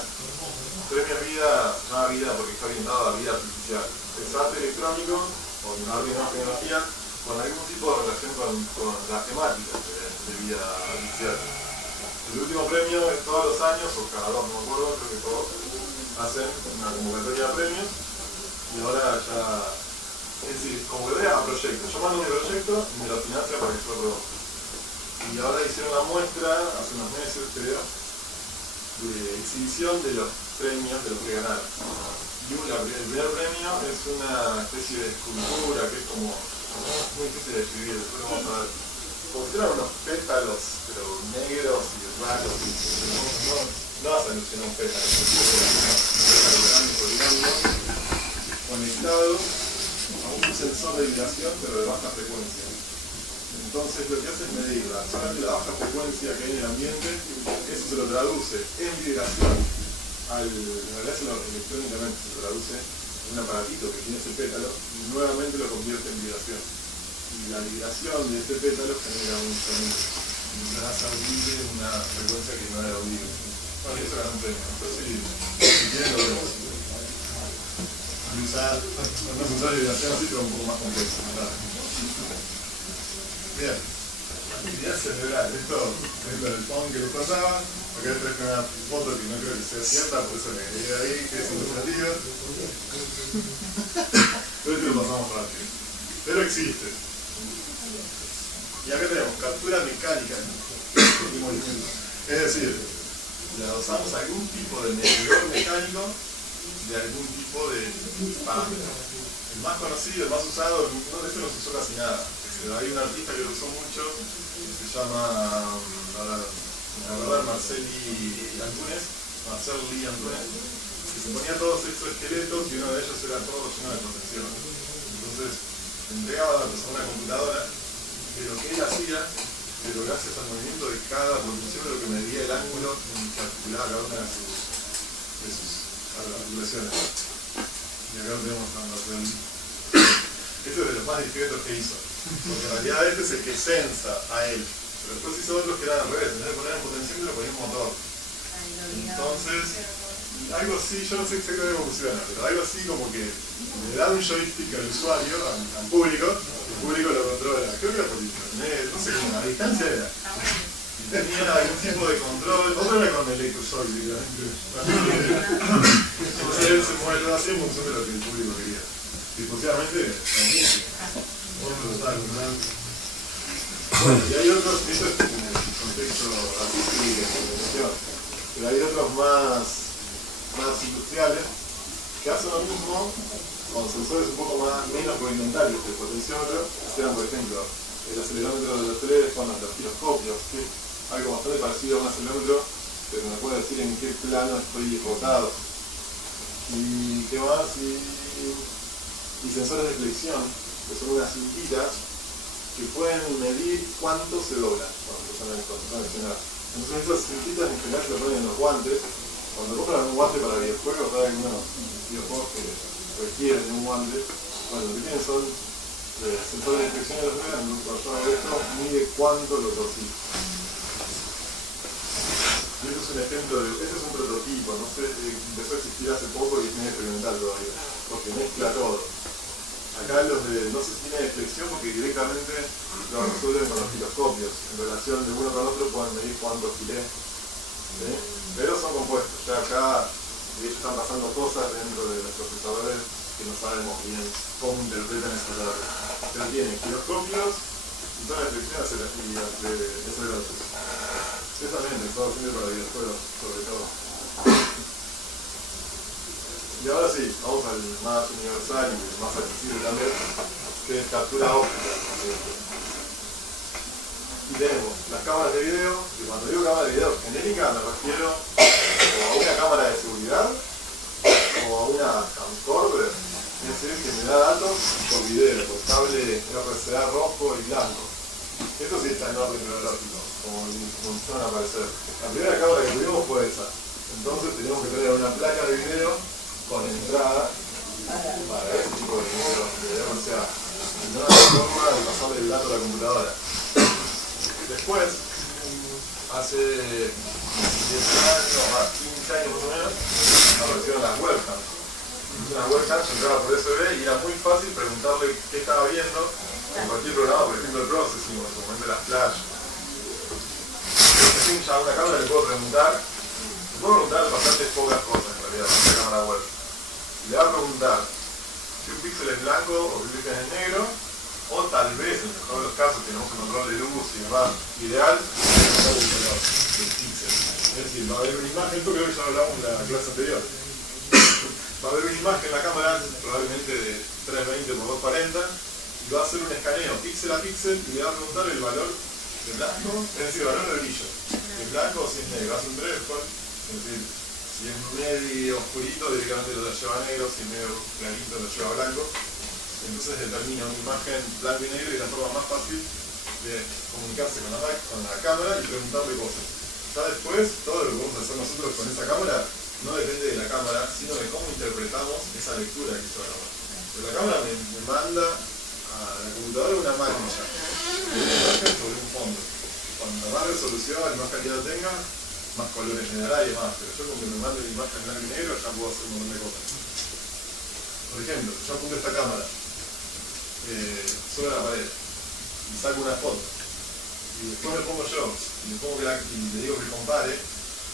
Premios Vida, se llama Vida porque está orientado a vida artificial. Es arte electrónico, o una nueva tecnología, con algún tipo de relación con las temáticas de vida artificial. El último premio es todos los años, o cada dos, no me acuerdo, creo que todos hacen una convocatoria de premios. Y ahora ya, es decir, convocatoria a proyectos. Yo mando mi proyecto y me lo financia para que yo lo produzca. Y ahora hicieron una muestra, hace unos meses creo, de exhibición de los premios de los que ganaron. Y el primer premio es una especie de escultura que es como muy difícil de describir, después lo vamos a ver. Como si fueran unos pétalos, pero negros y raros, no vas a alucinar un pétalo, es un pétalo conectado a un sensor de vibración pero de baja frecuencia. Entonces lo que hace es medir solamente la baja frecuencia que hay en el ambiente, eso se lo traduce en vibración, en realidad se lo electrónicamente se lo traduce en un aparatito que tiene ese pétalo y nuevamente lo convierte en vibración. Y la vibración de este pétalo genera un sonido, una audible, una frecuencia que no era audible. Bueno, eso era un premio, pero sí, si quieren lo vemos. Usar de vibración así, pero un poco más complejo, ¿verdad? Bien, actividad cerebral, esto es lo del phone que les pasaba. Acá les traje una foto que no creo que sea cierta, por eso me quedé ahí, que es ilustrativa. Pero esto lo pasamos rápido. Pero existe. Y acá tenemos captura mecánica de movimiento. Es decir, le adosamos algún tipo de medidor mecánico de algún tipo de parámetro. El más conocido, el más usado, no, de este no se usó casi nada. Pero hay un artista que lo usó mucho, que se llama, Marcel Lee Antunes, que se ponía todos exoesqueletos y uno de ellos era todo lleno de protección. Entonces, entregaba datos a una computadora de lo que él hacía, pero gracias al movimiento de cada protección, de lo que medía el ángulo en que articulaba cada una de sus articulaciones. Y acá tenemos a Marcel. Este es de los más discretos que hizo. Porque en realidad este es el que sensa a él. Pero después hizo otros que eran al revés. En vez de poner un potenciómetro, lo ponía un motor. Entonces, algo así, yo no sé exactamente cómo funciona, pero algo así como que le da un joystick al usuario, al público, el público lo controla. Creo que era por internet, no sé cómo, a distancia era. Y tenía algún tipo de control, otro era con electrojoystick. Entonces él se mueve todo así en función de lo que el público quería. Y posiblemente la música. Bueno, y hay otros, esto es en el contexto artístico y de comunicación, pero hay otros más industriales que hacen lo mismo con sensores un poco menos rudimentarios que el potenciómetro, que eran por ejemplo el acelerómetro de los teléfonos, los giroscopios, que es algo bastante parecido a un acelerómetro, pero me puede decir en qué plano estoy botado. Y qué más, y sensores de flexión, que son unas cintitas que pueden medir cuánto se dobla cuando son accionadas. Entonces esas cintitas en general se lo ponen en los guantes. Cuando compran un guante para videojuegos, hay algunos videojuegos que requieren de un guante. Bueno, lo que tienen son sensores de flexión de los dedos, por todo esto mide cuánto lo torcí. Y este es un ejemplo este es un prototipo, no sé, empezó a existir hace poco y es muy experimental todavía. porque mezcla todo. Acá los de, no sé si tiene flexión porque directamente lo resuelven con los giroscopios. En relación de uno con otro pueden medir cuánto giré. ¿Sí? Pero son compuestos. Ya acá de hecho están pasando cosas dentro de los procesadores que no sabemos bien cómo interpretan esos datos. Pero tienen giroscopios y son las flexión y acelerómetros. Eso también es todo siempre para videojuegos, sobre todo. Y ahora sí, vamos al más universal y más accesible también, que es captura óptica. Y tenemos las cámaras de video, y cuando digo cámara de video genérica me refiero o a una cámara de seguridad o a una camcorder, es decir, que me da datos por video, por cable RCA rojo y blanco. Esto sí está en orden cronológico, como van a aparecer. La primera cámara que tuvimos fue esa. Entonces teníamos que tener una placa de video con entrada para ese tipo de video, o sea, no hay forma de pasarle el dato a la computadora. Después, hace 10 años, más 15 años más o menos, aparecieron las webcams. Una webcam se entraba por USB y era muy fácil preguntarle qué estaba viendo en cualquier programa, por ejemplo el Processing o en su momento las Flash. Entonces, ya a una cámara le puedo preguntar bastantes pocas cosas en realidad, con esta cámara web. Le va a preguntar si un píxel es blanco o si un píxel es negro, o tal vez, en el mejor de los casos, tenemos un control de luz y demás ideal, el color del píxel. Es decir, va a haber una imagen, esto creo que ya lo hablamos en la clase anterior. Va a haber una imagen en la cámara, probablemente de 320 x 240, y va a hacer un escaneo píxel a píxel y le va a preguntar el valor de blanco, es decir, el valor de brillo, de blanco o si es negro. Hace un threshold, es decir, si es medio oscurito, directamente lo lleva a negro, si es medio clarito, lo lleva a blanco. Entonces determina una imagen blanco y negro y la forma más fácil de comunicarse con la cámara y preguntarle cosas. Ya después, todo lo que vamos a hacer nosotros con esa cámara no depende de la cámara, sino de cómo interpretamos esa lectura que hizo la cámara. Pero la cámara me manda a la computadora una máquina de una imagen sobre un fondo. Cuando más resolución y más calidad tenga, más colores generará y demás, pero yo con que me mande la imagen blanco y negro ya puedo hacer un montón de cosas. Por ejemplo, yo apunto esta cámara sobre la pared y saco una foto y después me pongo yo y le digo que compare,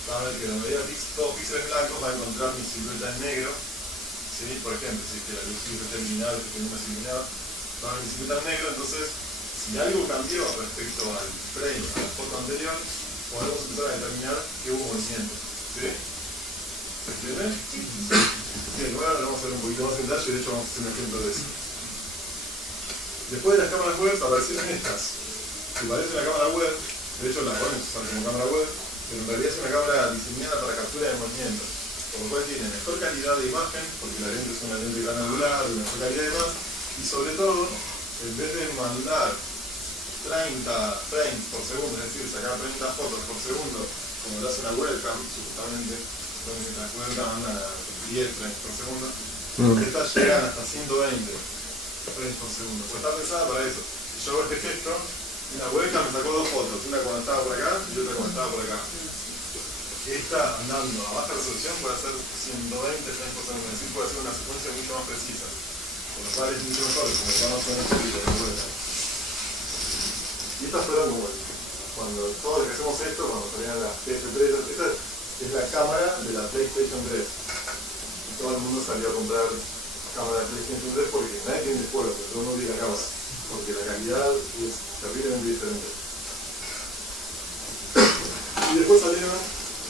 va a ver que donde haya todos píxeles blancos va a encontrar mi silueta en negro. ¿Sí? Por ejemplo, si es que la luz es determinada, si es que no es iluminada, va a ver mi silueta en negro. Entonces, si algo cambió respecto al frame, a la foto anterior, podemos empezar a determinar que hubo movimiento. ¿Sí? ¿Se entiende? Bien, ahora lo vamos a ver un poquito más en detalle, de hecho vamos a hacer un ejemplo de eso. Después de las cámaras web aparecieron estas, que parece una cámara web, de hecho la pueden usar como cámara web, pero en realidad es una cámara diseñada para captura de movimiento, por lo cual tiene mejor calidad de imagen, porque la lente es una lente gran angular, de mejor calidad de más, y sobre todo, en vez de mandar 30 frames por segundo, es decir, sacar 30 fotos por segundo, como lo hace una webcam, supuestamente, donde las webcam mandan a 10 frames por segundo, estas llegan hasta 120 frames por segundo, pues está pensada para eso. Si yo hago este gesto, una webcam me sacó dos fotos, una cuando estaba por acá y otra cuando estaba por acá. Esta andando a baja resolución puede hacer 120 frames por segundo, es decir, puede hacer una secuencia mucho más precisa, por lo cual es mucho mejor, como estamos con el vídeo de la webcam. Y estas fueron como cuando todos los que hacemos esto, cuando salían las PS3, esta es la cámara de la PlayStation 3. Y todo el mundo salió a comprar cámara de PlayStation 3 porque nadie tiene juego, pero todo el mundo tiene la cámara, porque la calidad es terriblemente diferente. Y después salieron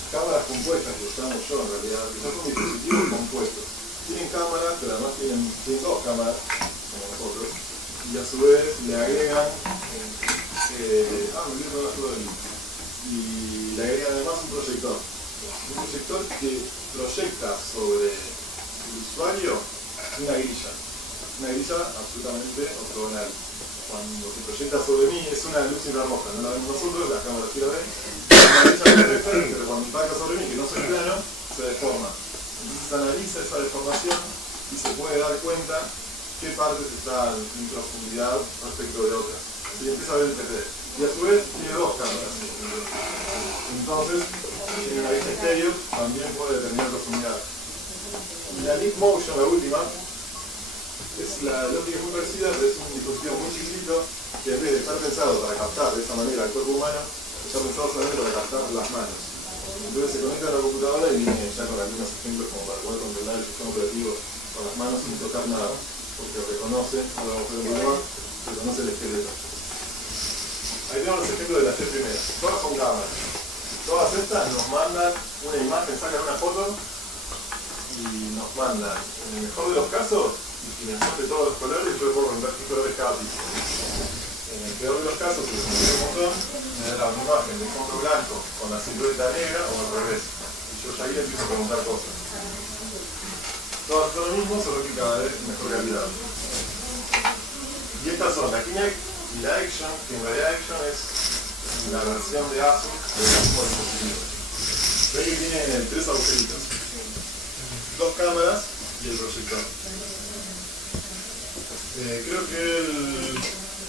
cámaras compuestas, que usamos yo en realidad, que son dispositivos compuestos. Tienen cámaras, pero además tienen dos cámaras, como nosotros, y a su vez le agregan y le agregan además un proyector que proyecta sobre el usuario una grilla absolutamente ortogonal. Cuando se proyecta sobre mí es una luz infrarroja, no la vemos nosotros, la cámara sí la ve, una grilla perfecta, pero cuando impacta sobre mí, que no soy plano, se deforma. Entonces analiza esa deformación y se puede dar cuenta qué partes están en profundidad respecto de otras. Y empieza a ver el 3D. Y a su vez tiene dos cámaras. Entonces, tiene una vista estéreo, también puede determinar profundidad. Y la Leap Motion, la última, la lógica es muy parecida, pero es un dispositivo muy chiquitito que en vez de estar pensado para captar de esa manera el cuerpo humano, está pensado solamente para captar las manos. Entonces se conecta a la computadora y viene ya con algunos ejemplos como para poder controlar el sistema operativo con las manos sin tocar nada, porque reconoce, ahora vamos a ver un poco más, reconoce el esqueleto. Ahí tenemos los ejemplos de las tres primeras, todas son cámaras. Todas estas nos mandan una imagen, sacan una foto y nos mandan, en el mejor de los casos, discriminación de todos los colores, yo le puedo preguntar qué color es cada piso. En el peor de los casos, si me un montón, me da la imagen de fondo blanco con la silueta negra o al revés. Y yo ya ahí le empiezo a preguntar cosas. Todas son lo mismo, solo que cada vez mejor calidad. Y estas son la Kinect y la Action, que en realidad Action es la versión de Asus del mismo dispositivo. Ven que tiene tres agujeritos, dos cámaras y el proyector. Creo que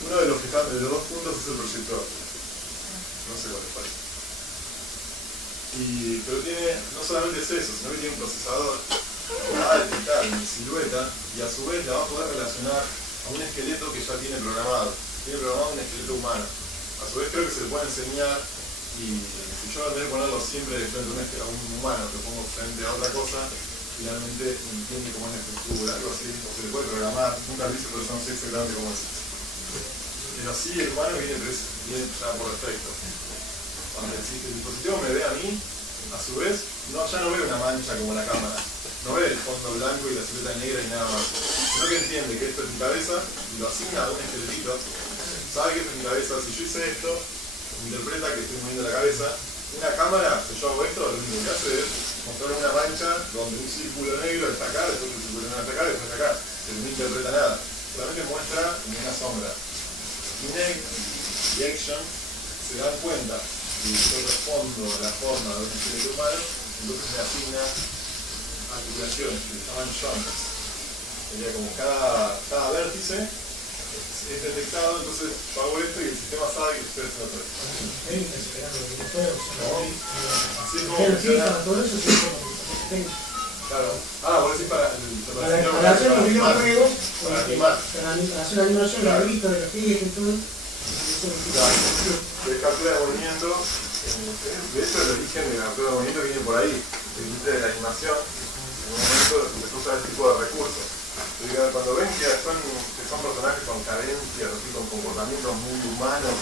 uno de los dos puntos es el proyector. No sé cuál es cuál. Pero tiene, no solamente es eso, sino que tiene un procesador que va a detectar mi silueta y a su vez la va a poder relacionar a un esqueleto que ya tiene programado. Tiene programado un esqueleto humano. A su vez creo que se le puede enseñar, y si yo en vez de ponerlo siempre frente a un humano, que lo pongo frente a otra cosa, finalmente entiende cómo es la estructura, algo así, o se le puede programar, nunca lo hice, pero no sé exactamente cómo es. Pero sí, el humano viene ya por defecto. Cuando el dispositivo me ve a mí, a su vez, ya no ve una mancha como la cámara, no ve el fondo blanco y la silueta negra y nada más, sino que entiende que esto es mi cabeza y lo asigna a un esqueletito, sabe que esto es mi cabeza. Si yo hice esto, interpreta que estoy moviendo la cabeza. Una cámara, si yo hago esto, lo único que hace es mostrar una mancha donde un círculo negro está acá, después un círculo negro está acá, después está acá, pero no interpreta nada, solamente muestra una sombra. Kinect y Action se dan cuenta que yo respondo a la forma de un esqueleto humano, entonces me asigna articulaciones que se llaman joints. Sería como cada vértice es detectado, entonces yo hago esto y el sistema sabe que estoy haciendo todo esto. Así es como funciona. Claro. Vos decís para hacer los videojuegos, para animar. para hacer la animación, la revista de los pies y todo. De captura de movimiento, de hecho el origen de la captura de movimiento viene por ahí, la industria de la animación, en un momento empezó a usar este tipo de recursos. Cuando ven que son personajes con carencias, así, con comportamientos muy humanos,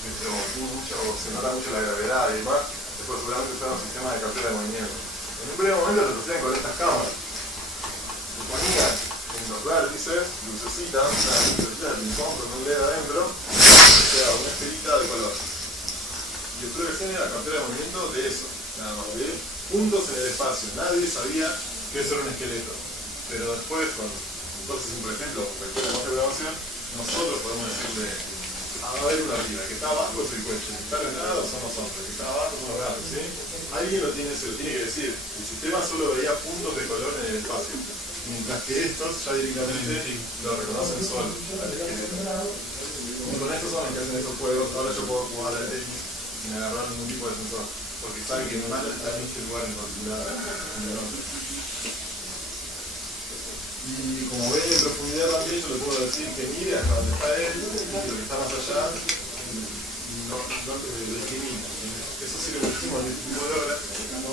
se nota mucho la gravedad y demás, después seguramente usaron un sistema de captura de movimiento. En un primer momento lo hacían con estas cámaras. Se ponían en los vértices, lucecitas, una lucecita de ping-pong con un LED adentro, o sea, una esferita de color. Y el prueba escena era la captura de movimiento de eso, nada más, de puntos en el espacio. Nadie sabía que eso era un esqueleto. Pero después, con Processing, por ejemplo, con cualquier lenguaje de programación, nosotros podemos decirle, a ver uno arriba, que está abajo es el cuello, que está renado son los hombros, que está abajo son los brazos, ¿sí? Alguien se lo tiene que decir. El sistema solo veía puntos de color en el espacio, mientras que estos ya directamente lo reconocen solo. Y con estos son los que hacen estos juegos. Ahora yo puedo jugar al tenis sin agarrar ningún tipo de sensor, porque sabe que mi mano está en este lugar en particular. Y como ven en profundidad también, yo le puedo decir que mire hasta donde está él, y lo que está más allá, no discrimina. Eso sí lo hicimos en este tipo de obras,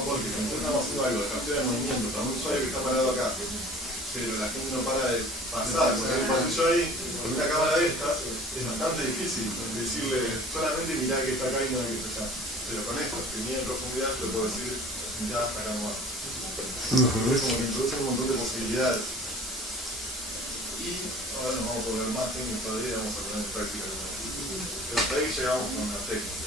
porque cuando nosotros estamos haciendo algo de captura de movimiento para un usuario que está parado acá, pero la gente no para de pasar, porque hay un pasillo ahí, con una cámara de estas, es bastante difícil decirle solamente mirá que está acá y no que está allá. Pero con esto, que mide en profundidad, le puedo decir mirá hasta acá nomás. Es como que introduce un montón de posibilidades. Y ahora nos vamos a poner más técnicos todavía y vamos a poner en práctica. Pero hasta ahí llegamos con la técnica.